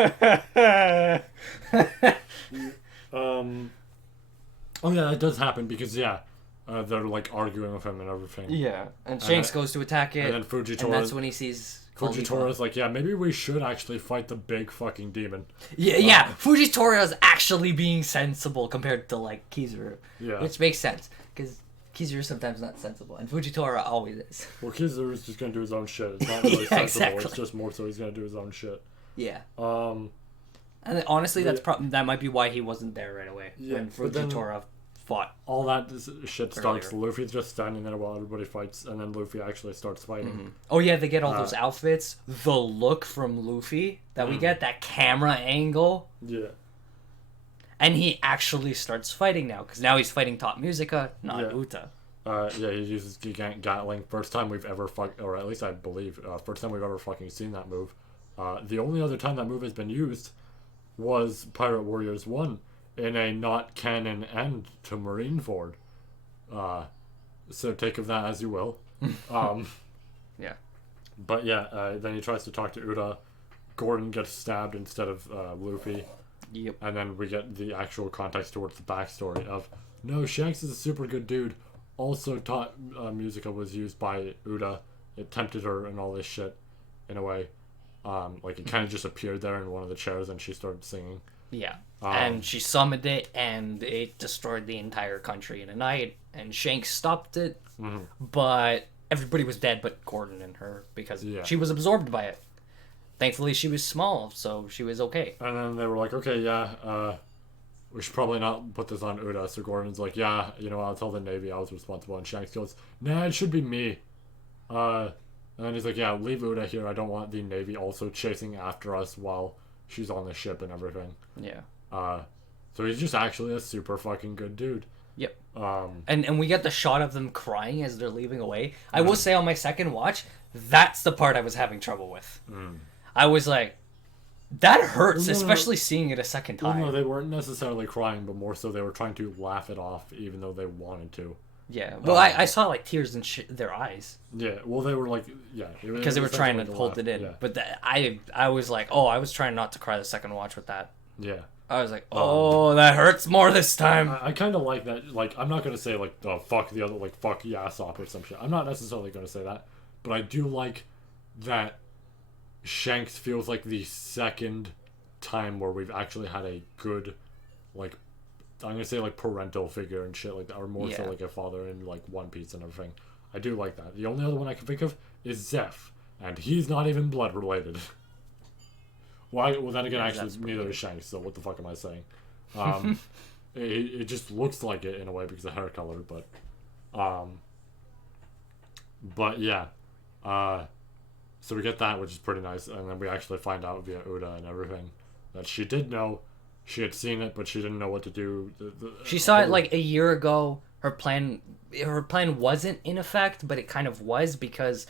Oh, yeah, that does happen, because, they're, like, arguing with him and everything. Yeah, and Shanks goes to attack it, and then Fujitora... And that's when he sees... Fujitora's like, yeah, maybe we should actually fight the big fucking demon. Yeah, Fujitora is actually being sensible compared to, like, Kizaru. Yeah. Which makes sense, because Kizaru is sometimes not sensible, and Fujitora always is. Well, Kizaru's just gonna do his own shit. It's not really sensible, exactly. It's just more so he's gonna do his own shit. Yeah. And then, honestly, that might be why he wasn't there right away, when Fujitora fought. All that shit starts. Luffy's just standing there while everybody fights, and then Luffy actually starts fighting. Oh yeah, they get all those outfits. The look from Luffy that we get, that camera angle. Yeah. And he actually starts fighting now, because now he's fighting Top Musica, not Uta. He uses Gigant Gatling. First time we've ever or at least I believe, first time we've ever fucking seen that move. The only other time that move has been used was Pirate Warriors 1. In a not canon end to Marineford. So take of that as you will. Yeah. But then he tries to talk to Uta. Gordon gets stabbed instead of Luffy. Yep. And then we get the actual context towards the backstory of, no, Shanks is a super good dude. Also taught Musica was used by Uta. It tempted her and all this shit, in a way. Like, it kind of just appeared there in one of the chairs and she started singing. Yeah. And she summoned it, and it destroyed the entire country in a night, and Shanks stopped it, but everybody was dead but Gordon and her, because she was absorbed by it. Thankfully, she was small, so she was okay. And then they were like, okay, we should probably not put this on Uta. So Gordon's like, I'll tell the Navy I was responsible. And Shanks goes, nah, it should be me. And then he's like, yeah, leave Uta here. I don't want the Navy also chasing after us while she's on the ship and everything. Yeah. So he's just actually a super fucking good dude. Yep. And we get the shot of them crying as they're leaving away. I will say on my second watch, that's the part I was having trouble with. I was like, that hurts, especially seeing it a second time. Well, no, they weren't necessarily crying, but more so they were trying to laugh it off, even though they wanted to. Yeah, well, I saw like tears in their eyes. Yeah, well, they were like, because they were trying to hold it in. Yeah. But I was like, I was trying not to cry the second watch with that. Yeah. I was like, that hurts more this time. I kind of like that. Like, I'm not gonna say like, oh, fuck the other, like, fuck Yasop or some shit. I'm not necessarily gonna say that, but I do like that Shanks feels like the second time where we've actually had a good, like, I'm gonna say like parental figure and shit like that, or more so like a father in like One Piece and everything. I do like that. The only other one I can think of is Zeph, and he's not even blood related. Well, then again, actually, neither is Shanks. So what the fuck am I saying? It just looks like it in a way because of hair color, but yeah. So we get that, which is pretty nice, and then we actually find out via Uda and everything that she did know. She had seen it, but she didn't know what to do. She saw it like a year ago. Her plan wasn't in effect, but it kind of was because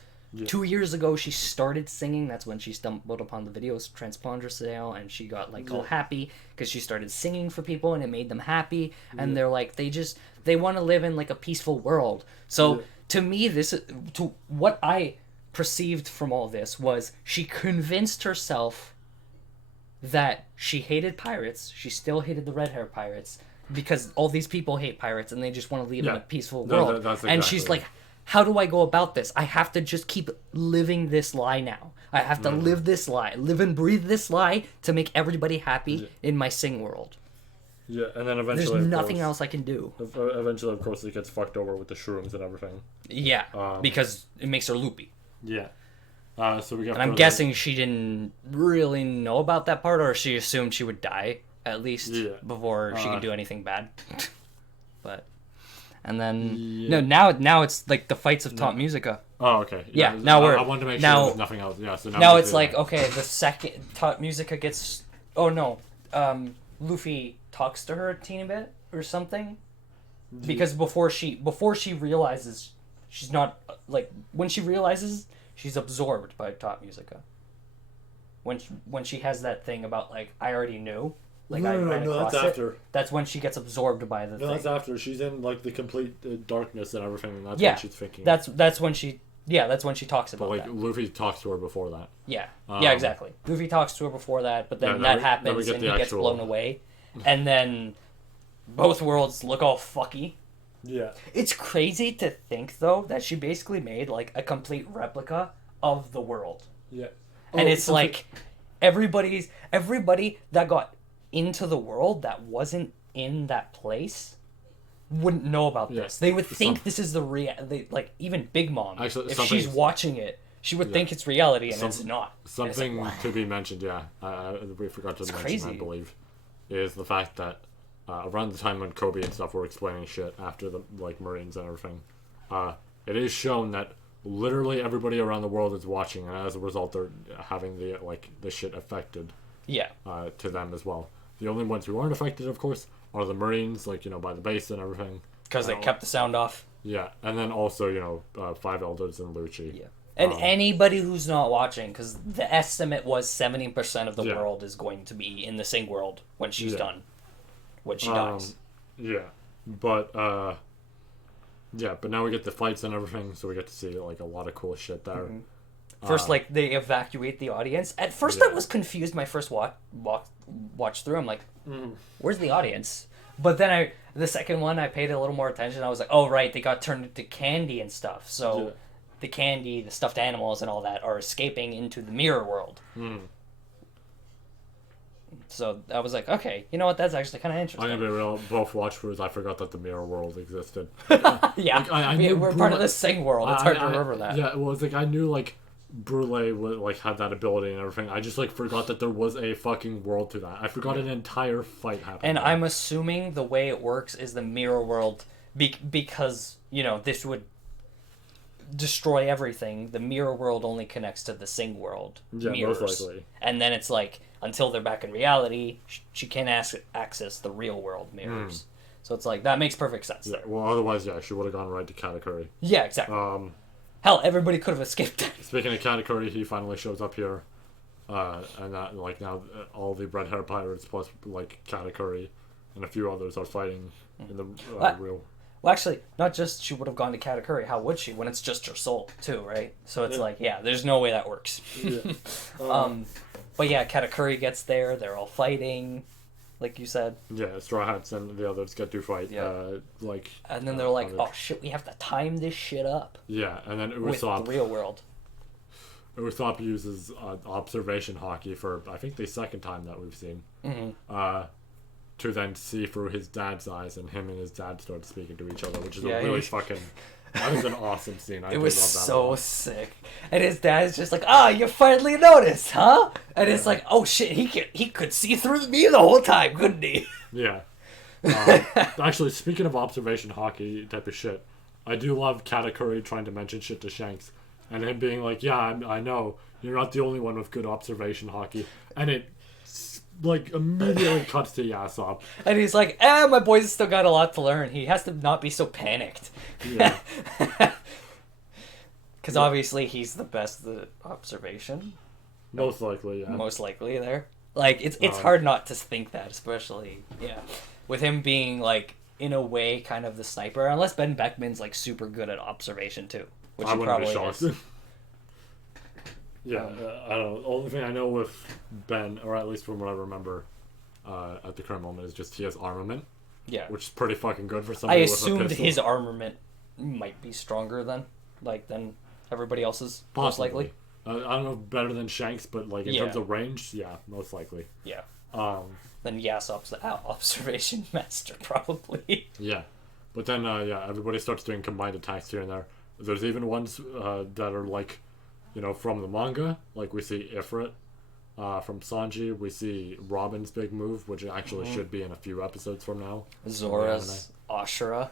2 years ago she started singing. That's when she stumbled upon the videos transponder sale, and she got like all happy because she started singing for people, and it made them happy. And they're like, they want to live in like a peaceful world. So to me, to what I perceived from all this was she convinced herself that she hated pirates. She still hated the red hair pirates because all these people hate pirates and they just want to live in a peaceful world. That's And she's like, how do I go about this? I have to just keep living this lie now. I have to live this lie, live and breathe this lie to make everybody happy in my sing world. Yeah, and then eventually... There's nothing else I can do. Eventually, of course, it gets fucked over with the shrooms and everything. Yeah, because it makes her loopy. Yeah. So we got... And I'm guessing she didn't really know about that part, or she assumed she would die, at least, before she could do anything bad. But... And then... No, now it's like the fights of Top Musica. Oh, okay. Yeah, now we're... I wanted to make sure there was nothing else. Yeah, so now it's like, okay, the second Top Musica gets... Oh, no. Luffy talks to her a teeny bit or something. Because before she realizes she's not... Like, when she realizes she's absorbed by Top Musica. When she has that thing about, like, I already knew... Like no, that's after. That's when she gets absorbed by the thing. No, that's after. She's in like the complete darkness and everything, and that's when she's thinking. That's when she. Yeah, that's when she talks about that. Luffy talks to her before that. Yeah, yeah, exactly. Luffy talks to her before that, but then that happens and he gets blown away, and then both worlds look all fucky. Yeah. It's crazy to think though that she basically made like a complete replica of the world. Yeah. And it's like everybody that got into the world that wasn't in that place wouldn't know about this. They would think this is the like even Big Mom. Actually, if she's watching it, she would think it's reality, and it's not. Something like, to be mentioned, we forgot to mention, crazy. I believe, is the fact that around the time when Kobe and stuff were explaining shit after the like Marines and everything, it is shown that literally everybody around the world is watching, and as a result, they're having the shit affected. Yeah. To them as well. The only ones who aren't affected, of course, are the Marines, like, by the base and everything. Because they kept the sound off. Yeah, and then also, Five Elders and Lucci. Yeah. And anybody who's not watching, because the estimate was 70% of the world is going to be in the Sing world when she's done. When she dies. Yeah. But, but now we get the fights and everything, so we get to see, like, a lot of cool shit there. Mm-hmm. First, they evacuate the audience. At first, I was confused my first watch through. I'm like, where's the audience? But then the second one, I paid a little more attention. I was like, oh, right, they got turned into candy and stuff. So the candy, the stuffed animals and all that are escaping into the mirror world. Mm. So I was like, okay, you know what? That's actually kind of interesting. I'm going to be real. Both watch-throughs, I forgot that the mirror world existed. Yeah. Like, we're part of the Sing world. It's hard to remember that. Yeah, well, it's like I knew, like, Brule would, had that ability and everything. I just forgot that there was a fucking world to that. I forgot an entire fight happened. And I'm assuming the way it works is the mirror world because this would destroy everything. The mirror world only connects to the Sing world mirrors. Most likely. And then it's like until they're back in reality, she can't access the real world mirrors. So it's like that makes perfect sense. Yeah. Well, otherwise, she would have gone right to Katakuri. Yeah, exactly. Hell, everybody could have escaped. Speaking of Katakuri, he finally shows up here, and that now all the red hair pirates plus Katakuri and a few others are fighting in the real. Well, actually, not just she would have gone to Katakuri. How would she when it's just her soul too, right? So it's there's no way that works. Yeah. But yeah, Katakuri gets there. They're all fighting. Like you said. Yeah, Straw Hats and the others get to fight. Yeah. And then they're like, oh shit, we have to time this shit up. Yeah, and then Usopp... With the real world. Usopp uses observation hockey for, I think, the second time that we've seen. Mm-hmm. To then see through his dad's eyes, and him and his dad start speaking to each other, which is a really fucking... That was an awesome scene. It was so sick. And his dad's just like, you finally noticed, huh? And it's like, oh shit, he could see through me the whole time, couldn't he? Yeah. Actually, speaking of observation hockey type of shit, I do love Katakuri trying to mention shit to Shanks. And him being like, I know, you're not the only one with good observation hockey. And it... immediately cuts to Yasopp. And he's like, my boy's still got a lot to learn. He has to not be so panicked. Yeah. Because obviously he's the best at the observation. Most likely, yeah. Most likely there. It's hard not to think that, especially, with him being, in a way, kind of the sniper. Unless Ben Beckman's, super good at observation, too. Which he probably is. Yeah, I don't know. The only thing I know with Ben, or at least from what I remember at the current moment, is just he has armament. Yeah. Which is pretty fucking good for I somebody with a assumed pistol. his armament might be stronger than everybody else's, most likely. I don't know, better than Shanks, but like in terms of range, yeah, most likely. Yeah. Then Yasop's the observation master, probably. Yeah. But then, everybody starts doing combined attacks here and there. There's even ones that are like, from the manga. Like we see Ifrit from Sanji. We see Robin's big move, which actually should be in a few episodes from now. Zora's Ashura.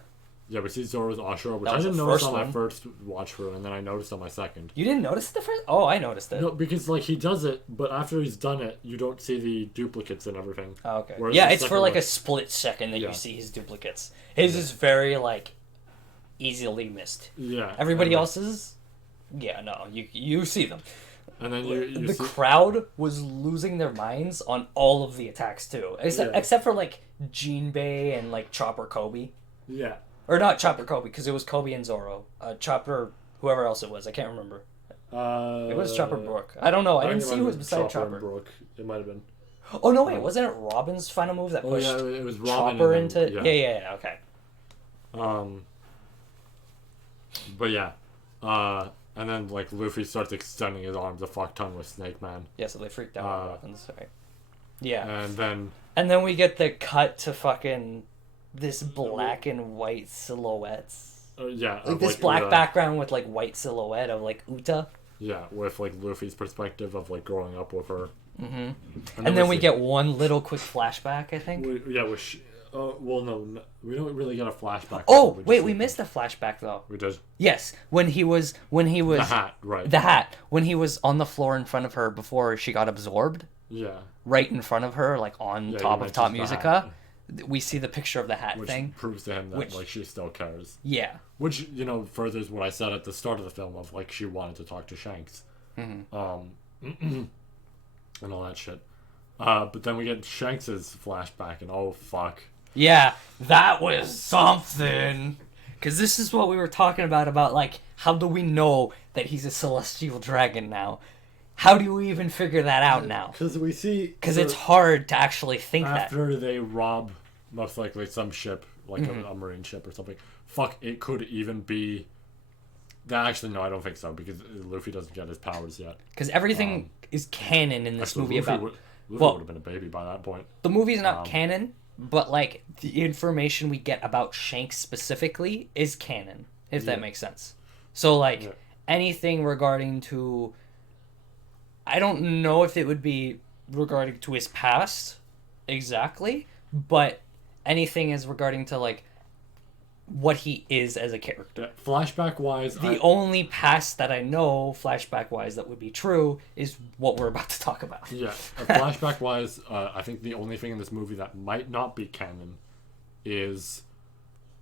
Yeah, we see Zora's Ashura, which That I was didn't the notice first on my one. first watch through, and then I noticed on my second. You didn't notice the first? Oh, I noticed it. No, because like he does it, but after he's done it, you don't see the duplicates and everything. Oh, okay. Whereas Yeah, the it's for second like one- a split second that Yeah. you see his duplicates. His is very like easily missed. Yeah. Everybody and, else's, yeah, no, you see them. And then you The see. crowd was losing their minds on all of the attacks too, except for like Jinbei and like Chopper Kobe, Yeah. or not Chopper Kobe because it was Kobe and Zoro. Chopper, whoever else it was, I can't remember. It was Chopper Brook. I don't know. I didn't think it see might who have was been beside Chopper. and Brooke. It might have been. Oh no, wait, wasn't it Robin's final move that Oh pushed yeah, it was Robin. Chopper and then, into? Yeah, okay. But yeah, and then like Luffy starts extending his arms a fuck ton with Snake Man. Yeah, so they freaked out when Robin's right. Yeah. And then we get the cut to fucking this black and white silhouettes. Like This black background with like white silhouette of like Uta. Yeah, with like Luffy's perspective of like growing up with her. Mm-hmm. And then we get one little quick flashback, I think. No, we don't really get a flashback. Oh, wait, we missed a flashback though. We did. Yes, when he was The hat, right? the hat when he was on the floor in front of her before she got absorbed. Yeah. Right in front of her, like on top of Top Musica. We see the picture of the hat Which thing. proves to him that like she still cares. Yeah. Which furthers what I said at the start of the film of like she wanted to talk to Shanks, and all that shit. But then we get Shanks's flashback, and oh fuck. Yeah, that was something. Because this is what we were talking about like, how do we know that he's a celestial dragon now? How do we even figure that out now? Because we see... Because it's hard to actually think after they rob, most likely, some ship, like a marine ship or something. Fuck, it could even be... Actually, no, I don't think so, because Luffy doesn't get his powers yet. Because everything is canon in this movie Luffy about... Luffy would have been a baby by that point. The movie's not canon, but like the information we get about Shanks specifically is canon, if that makes sense. So like anything regarding to... I don't know if it would be regarding to his past exactly, but anything is regarding to like what he is as a character. Yeah, flashback wise, The only past that I know, flashback wise, that would be true is what we're about to talk about. Yeah, flashback wise, I think the only thing in this movie that might not be canon is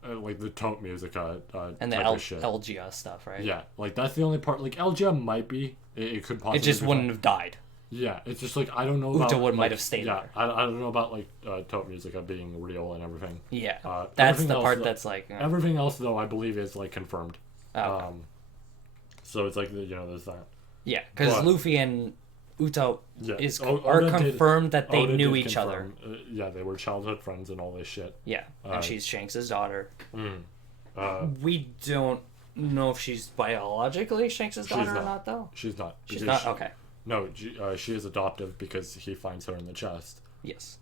like the Tote Musica And the type of shit. Elgia stuff, right? Yeah, like that's the only part. Like Elgia might be. It could possibly. It just be wouldn't have died. Yeah, it's just like I don't know about. Uta might like, have stayed yeah, there. I don't know about like Tote Musica being real and everything. Yeah, that's everything the else, part though- that's like... Everything else though, I believe is like confirmed. okay. So it's like there's that. Yeah, because but- Luffy and Uta Yeah, are Oda confirmed that they Oda knew did each other. confirm, yeah, they were childhood friends and all this shit. Yeah, and she's Shanks' daughter. Uh, We don't know if she's biologically Shanks' daughter or not. not, though. She's not. She's because not? Okay. No, she is adoptive because he finds her in the chest. Yes.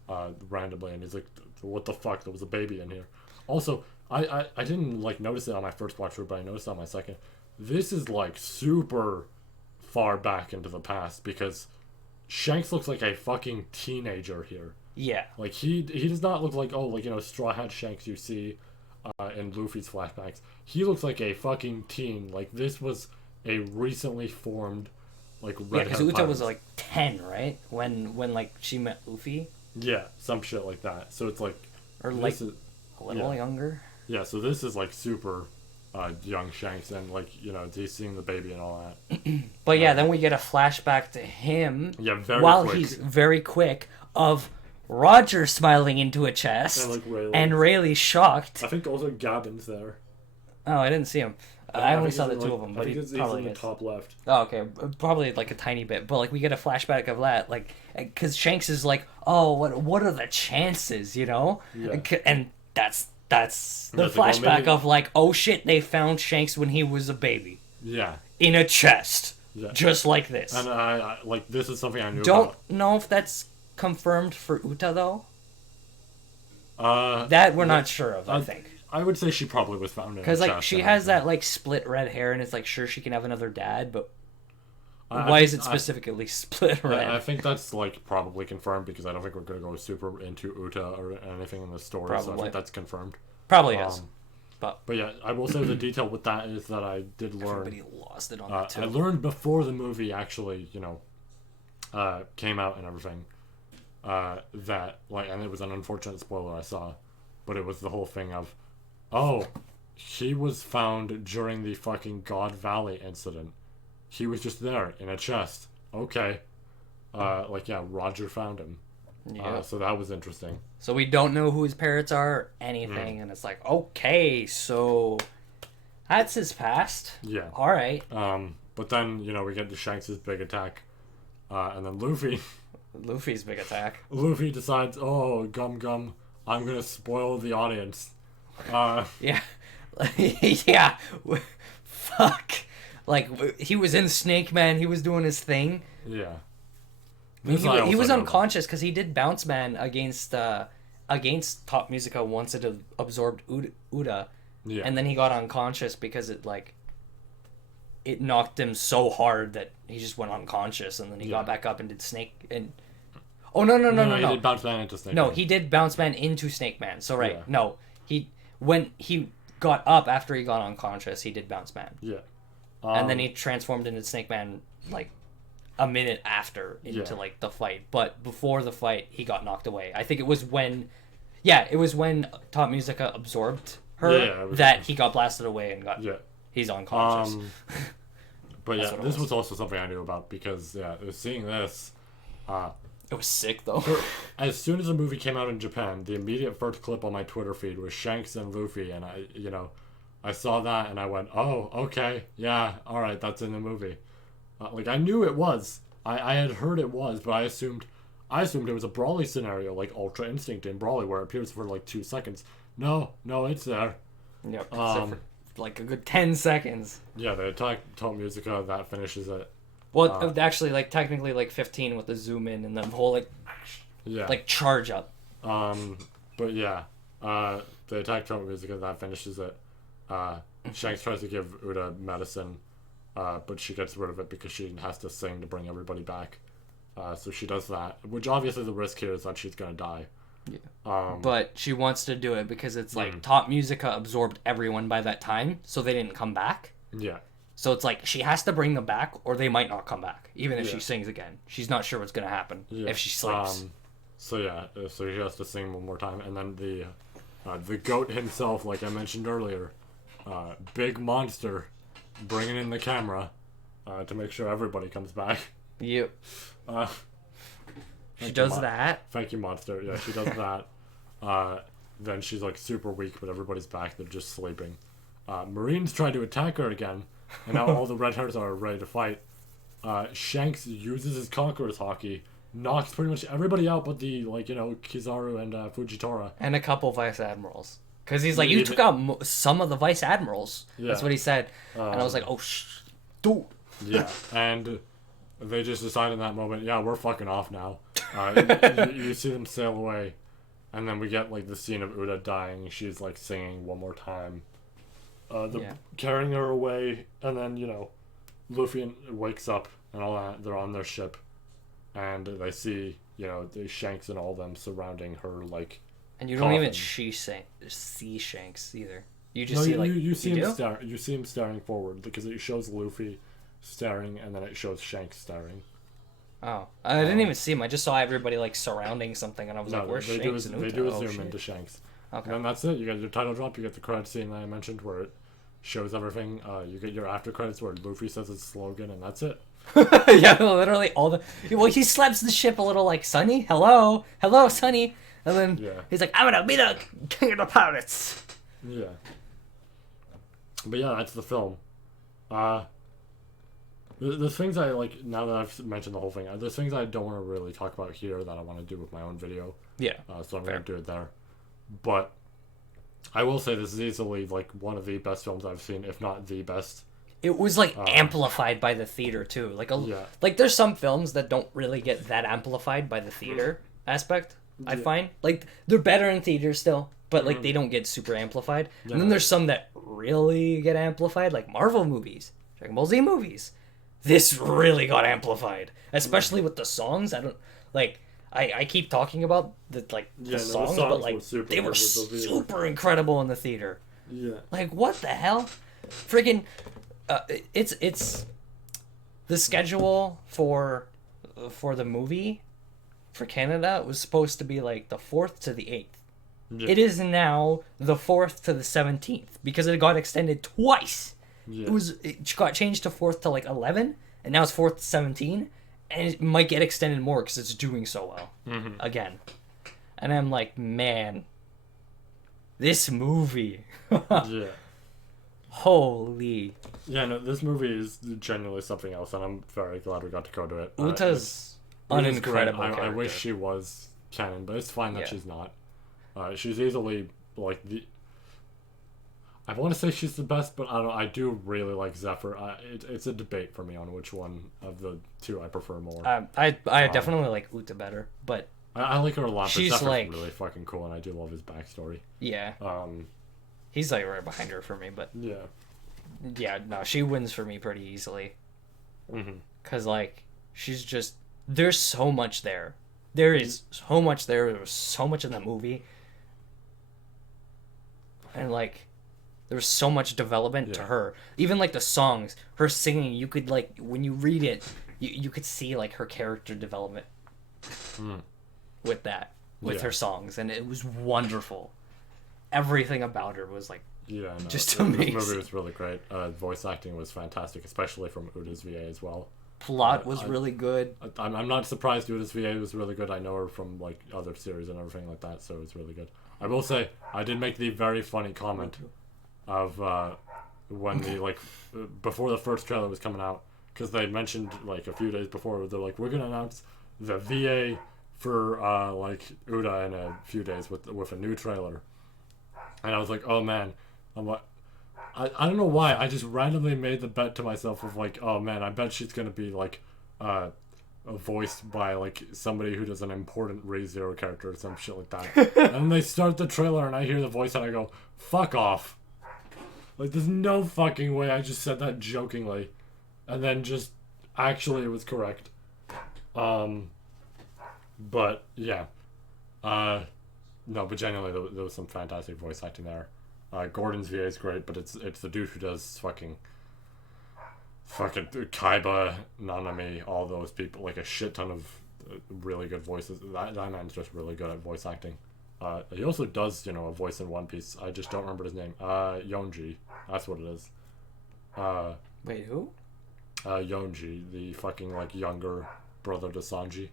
Randomly, and he's like, "What the fuck? There was a baby in here." Also, I didn't like notice it on my first watch through, but I noticed it on my second. This is like super far back into the past because Shanks looks like a fucking teenager here. Yeah. Like he does not look like Straw Hat Shanks you see in Luffy's flashbacks. He looks like a fucking teen. Like this was a recently formed like red. Yeah, because Uta was like 10, right? When like she met Luffy, yeah, some shit like that. So it's like or like this is, a little younger. yeah. So this is like super young Shanks, and like he's seeing the baby and all that. But yeah, then we get a flashback to him. Yeah, very while quick. he's very quick of Roger smiling into a chest And, like, Rayleigh. and Rayleigh shocked. I think also Gabon's there. Oh, I didn't see him. I only saw the two of them, but I think he he's probably in the is. top left. Oh, okay. Probably like a tiny bit, but like we get a flashback of that, like because Shanks is like, oh, what are the chances, you know? Yeah. And that's the That's like, well, flashback maybe- of like, oh shit, they found Shanks when he was a baby Yeah. in a chest, Yeah. just like this. And I like this is something I knew Don't about. know if that's confirmed for Uta though. Uh, That we're not sure of. I think. I would say she probably was found in a Because like chest she and has everything. that like split red hair, and it's like sure she can have another dad, but I why think- is it specifically split red? I think that's like probably confirmed because I don't think we're gonna go super into Uta or anything in the story. So I Probably. think that's confirmed. Probably is. But yeah, I will say the detail with that is that I did learn. Everybody lost it on that too. I learned before the movie actually, came out and everything, that like, and it was an unfortunate spoiler I saw, but it was the whole thing of, oh, he was found during the fucking God Valley incident. He was just there in a chest. Okay, Roger found him. Yeah. So that was interesting. So we don't know who his parents are, or anything, and it's like, okay, so that's his past. Yeah. All right. But then we get to Shanks's big attack, and then Luffy. Luffy's big attack. Luffy decides, oh, gum, I'm gonna spoil the audience. Yeah. Yeah. Fuck. Like, he was in Snake Man, he was doing his thing. Yeah. I mean, This I he also was know. unconscious because he did Bounce Man against Top Musica once it absorbed Uda. Yeah. And then he got unconscious because it knocked him so hard that he just went unconscious, and then he got back up and did Snake and oh no He did bounce man into Snake no, Man. he did Bounce Man into Snake Man. So right, Yeah. no, when he got up after he got unconscious, he did Bounce Man, Yeah. and then he transformed into Snake Man like a minute after into Yeah. like the fight. But before the fight, he got knocked away. I think it was when Top Musica absorbed her Yeah, it was- that he got blasted away and got Yeah. he's unconscious. But That's yeah, what it this was. was also something I knew about because seeing this, It was sick though. as soon as the movie came out in Japan, the immediate first clip on my Twitter feed was Shanks and Luffy, and I saw that and I went, oh, okay, yeah, all right, that's in the movie. I knew it was. I had heard it was, but I assumed it was a Brawly scenario, like Ultra Instinct in Brawly, where it appears for like 2 seconds. No, it's there. Yep. So for like a good 10 seconds. Yeah, the attack Top Musica that finishes it. Well, actually, like technically, like 15 with the zoom in and the whole Yeah. charge up. But yeah, the attack Top Musica that finishes it. Shanks tries to give Uda medicine, but she gets rid of it because she has to sing to bring everybody back. So she does that, which obviously the risk here is that she's gonna die. Yeah. But she wants to do it because it's like Top Musica absorbed everyone by that time, so they didn't come back. Yeah. So it's like she has to bring them back, or they might not come back, even if Yeah. she sings again. She's not sure what's gonna happen if she sleeps. So she has to sing one more time, and then the goat himself, like I mentioned earlier, big monster, bringing in the camera, to make sure everybody comes back. Yep. She Thank does you, that. Thank you, monster. Yeah, she does that. Then she's like super weak, but everybody's back. They're just sleeping. Marines try to attack her again, and now all the red hairs are ready to fight. Shanks uses his Conqueror's Hockey, knocks pretty much everybody out but the Kizaru and Fujitora. And a couple vice admirals. Because he's like, you took out some of the vice admirals. Yeah. That's what he said. And I was like, oh, dude. Yeah, and they just decide in that moment, yeah, we're fucking off now. You see them sail away, and then we get like the scene of Uda dying. She's like singing one more time. Carrying her away, and then Luffy wakes up and all that. They're on their ship, and they see the Shanks and all them surrounding her like. And you don't even coffin. see Shanks either. You just see like you see you him do? staring. You see him staring forward because it shows Luffy staring, and then it shows Shanks staring. Oh, I didn't even see him. I just saw everybody like surrounding something, and I was like, "Where's they Shanks do and they Uta?" do a Oh, zoom shit. into Shanks. Okay. And then that's it. You get your title drop. You get the credit scene that I mentioned where it shows everything. You get your after credits where Luffy says his slogan, and that's it. Yeah, literally all the. Well, he slaps the ship a little like, "Sonny, hello, Sonny," and then Yeah. he's like, "I'm gonna be the king of the pirates." Yeah. But yeah, that's the film. Uh, there's things I like, now that I've mentioned the whole thing, there's things I don't want to really talk about here that I want to do with my own video. Yeah. So I'm Fair. going to do it there. But I will say this is easily like one of the best films I've seen, if not the best. It was like amplified by the theater too. Like there's some films that don't really get that amplified by the theater aspect. I find like they're better in theaters still, but like they don't get super amplified. And then there's some that really get amplified, like Marvel movies, Dragon Ball Z movies. This really got amplified, especially with the songs. I don't like. I keep talking about the songs, but like they were super incredible in the theater. Yeah. Like what the hell, friggin'. It's the schedule for the movie for Canada was supposed to be like the 4th to the 8th. Yeah. It is now the 4th to the 17th because it got extended twice. Yeah. It got changed to 4th to like 11, and now it's 4th to 17, and it might get extended more because it's doing so well again. And I'm like, man, this movie. Yeah. Holy. Yeah, no, this movie is genuinely something else, and I'm very glad we got to go to it. Uta's an incredible character. I wish she was canon, but it's fine that she's not. She's easily, like, the... I want to say she's the best, but I don't know, I do really like Zephyr. It's a debate for me on which one of the two I prefer more. I definitely like Uta better, but... I like her a lot, but she's Zephyr's like, really fucking cool, and I do love his backstory. Yeah. He's like right behind her for me, but yeah, no, she wins for me pretty easily. Cause like she's just there's so much there. There is so much there. There was so much in that movie, and like there was so much development to her. Even like the songs, her singing, you could like when you read it, you could see like her character development with her songs, and it was wonderful. Everything about her was like just amazing. This movie was really great. Voice acting was fantastic, especially from Uta's VA as well. Plot was really good. I'm not surprised Uta's VA was really good. I know her from like other series and everything like that, so it's really good. I will say I did make the very funny comment of when the before the first trailer was coming out, because they mentioned like a few days before they're like, we're gonna announce the VA for Uta in a few days with a new trailer. And I was like, oh man, I don't know why, I just randomly made the bet to myself of like, oh man, I bet she's gonna be like voiced by like somebody who does an important Re:Zero character or some shit like that. And they start the trailer and I hear the voice and I go, fuck off. Like there's no fucking way I just said that jokingly. And then just actually it was correct. But yeah. No, but genuinely, there was some fantastic voice acting there. Gordon's VA is great, but it's the dude who does fucking Kaiba, Nanami, all those people, like a shit ton of really good voices. That man's just really good at voice acting. He also does, a voice in One Piece. I just don't remember his name. Yonji, that's what it is. Wait, who? Yonji, the fucking like younger brother to Sanji.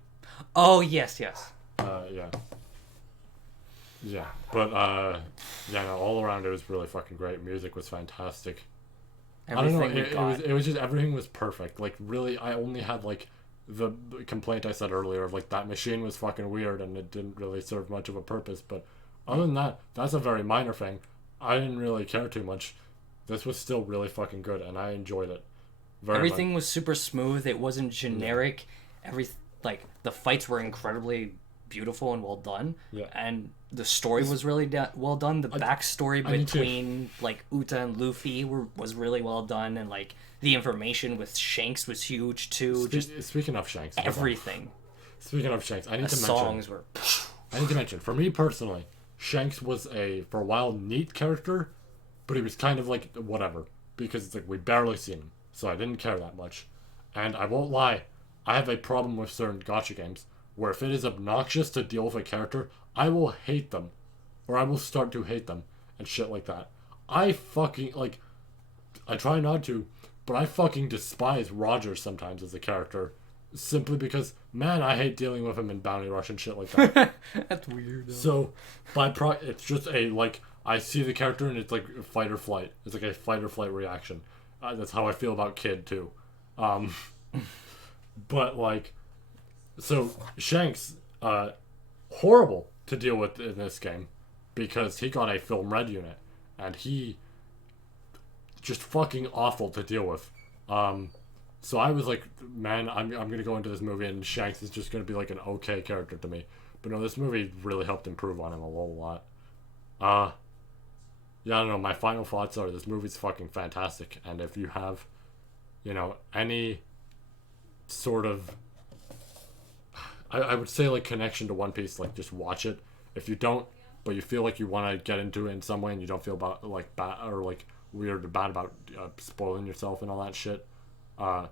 Oh yes. Yeah. Yeah, but no, all around it was really fucking great. Music was fantastic. Everything I don't know, it was just everything was perfect. Like really, I only had like the complaint I said earlier of like that machine was fucking weird and it didn't really serve much of a purpose. But other than that, that's a very minor thing. I didn't really care too much. This was still really fucking good, and I enjoyed it. Everything was super smooth. It wasn't generic. Like the fights were incredibly beautiful and well done. Yeah. And the story was really well done. The backstory between like Uta and Luffy was really well done, and like the information with Shanks was huge too. Speaking of Shanks, everything. Speaking of Shanks, I need to mention. For me personally, Shanks was for a while neat character, but he was kind of like whatever, because it's like we barely seen him, so I didn't care that much. And I won't lie, I have a problem with certain gacha games where if it is obnoxious to deal with a character, I will hate them. Or I will start to hate them. And shit like that. I fucking, I try not to, but I fucking despise Roger sometimes as a character simply because, man, I hate dealing with him in Bounty Rush and shit like that. That's weird. Though. So, it's just I see the character and it's like fight or flight. It's like a fight or flight reaction. That's how I feel about Kid, too. But, like, so Shanks, horrible to deal with in this game because he got a film red unit and he just fucking awful to deal with. So I was like, man, I'm gonna go into this movie and Shanks is just gonna be like an okay character to me. But no, this movie really helped improve on him a whole lot. Yeah, I don't know. My final thoughts are this movie's fucking fantastic, and if you have, any sort of, I would say like connection to One Piece, like just watch it. If you don't, but you feel like you want to get into it in some way and you don't feel about like bad or like weird or bad about spoiling yourself and all that shit, I'd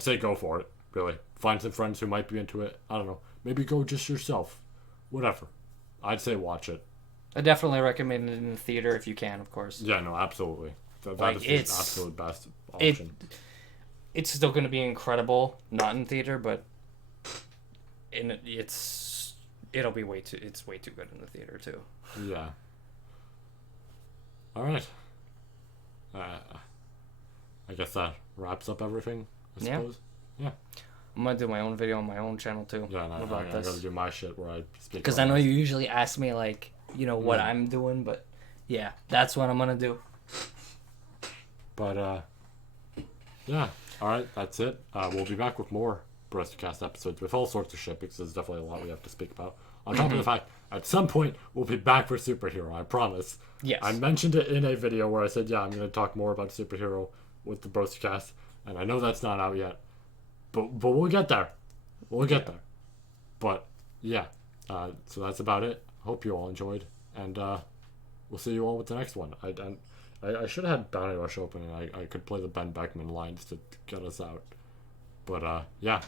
say go for it. Really, find some friends who might be into it. I don't know. Maybe go just yourself. Whatever. I'd say watch it. I definitely recommend it in the theater if you can, of course. Yeah, no, absolutely. That Like, is the it's- absolute best option. It's still going to be incredible, not in theater, but it'll be way too good in the theater too. Yeah. All right. I guess that wraps up everything, I Yeah. suppose. Yeah. I'm gonna do my own video on my own channel too. Yeah, and I gotta do my shit where I speak. Because I know you usually ask me like, what I'm doing, but yeah, that's what I'm gonna do. But yeah. All right, that's it. We'll be back with more Brosticast episodes with all sorts of shit because there's definitely a lot we have to speak about. On top of the fact, at some point we'll be back for superhero. I promise. Yes. I mentioned it in a video where I said, yeah, I'm going to talk more about superhero with the Brosticast, and I know that's not out yet, but we'll get there. We'll get there. But yeah, so that's about it. Hope you all enjoyed, and we'll see you all with the next one. I should have had Bounty Rush open, and I could play the Ben Beckman lines to get us out. But yeah.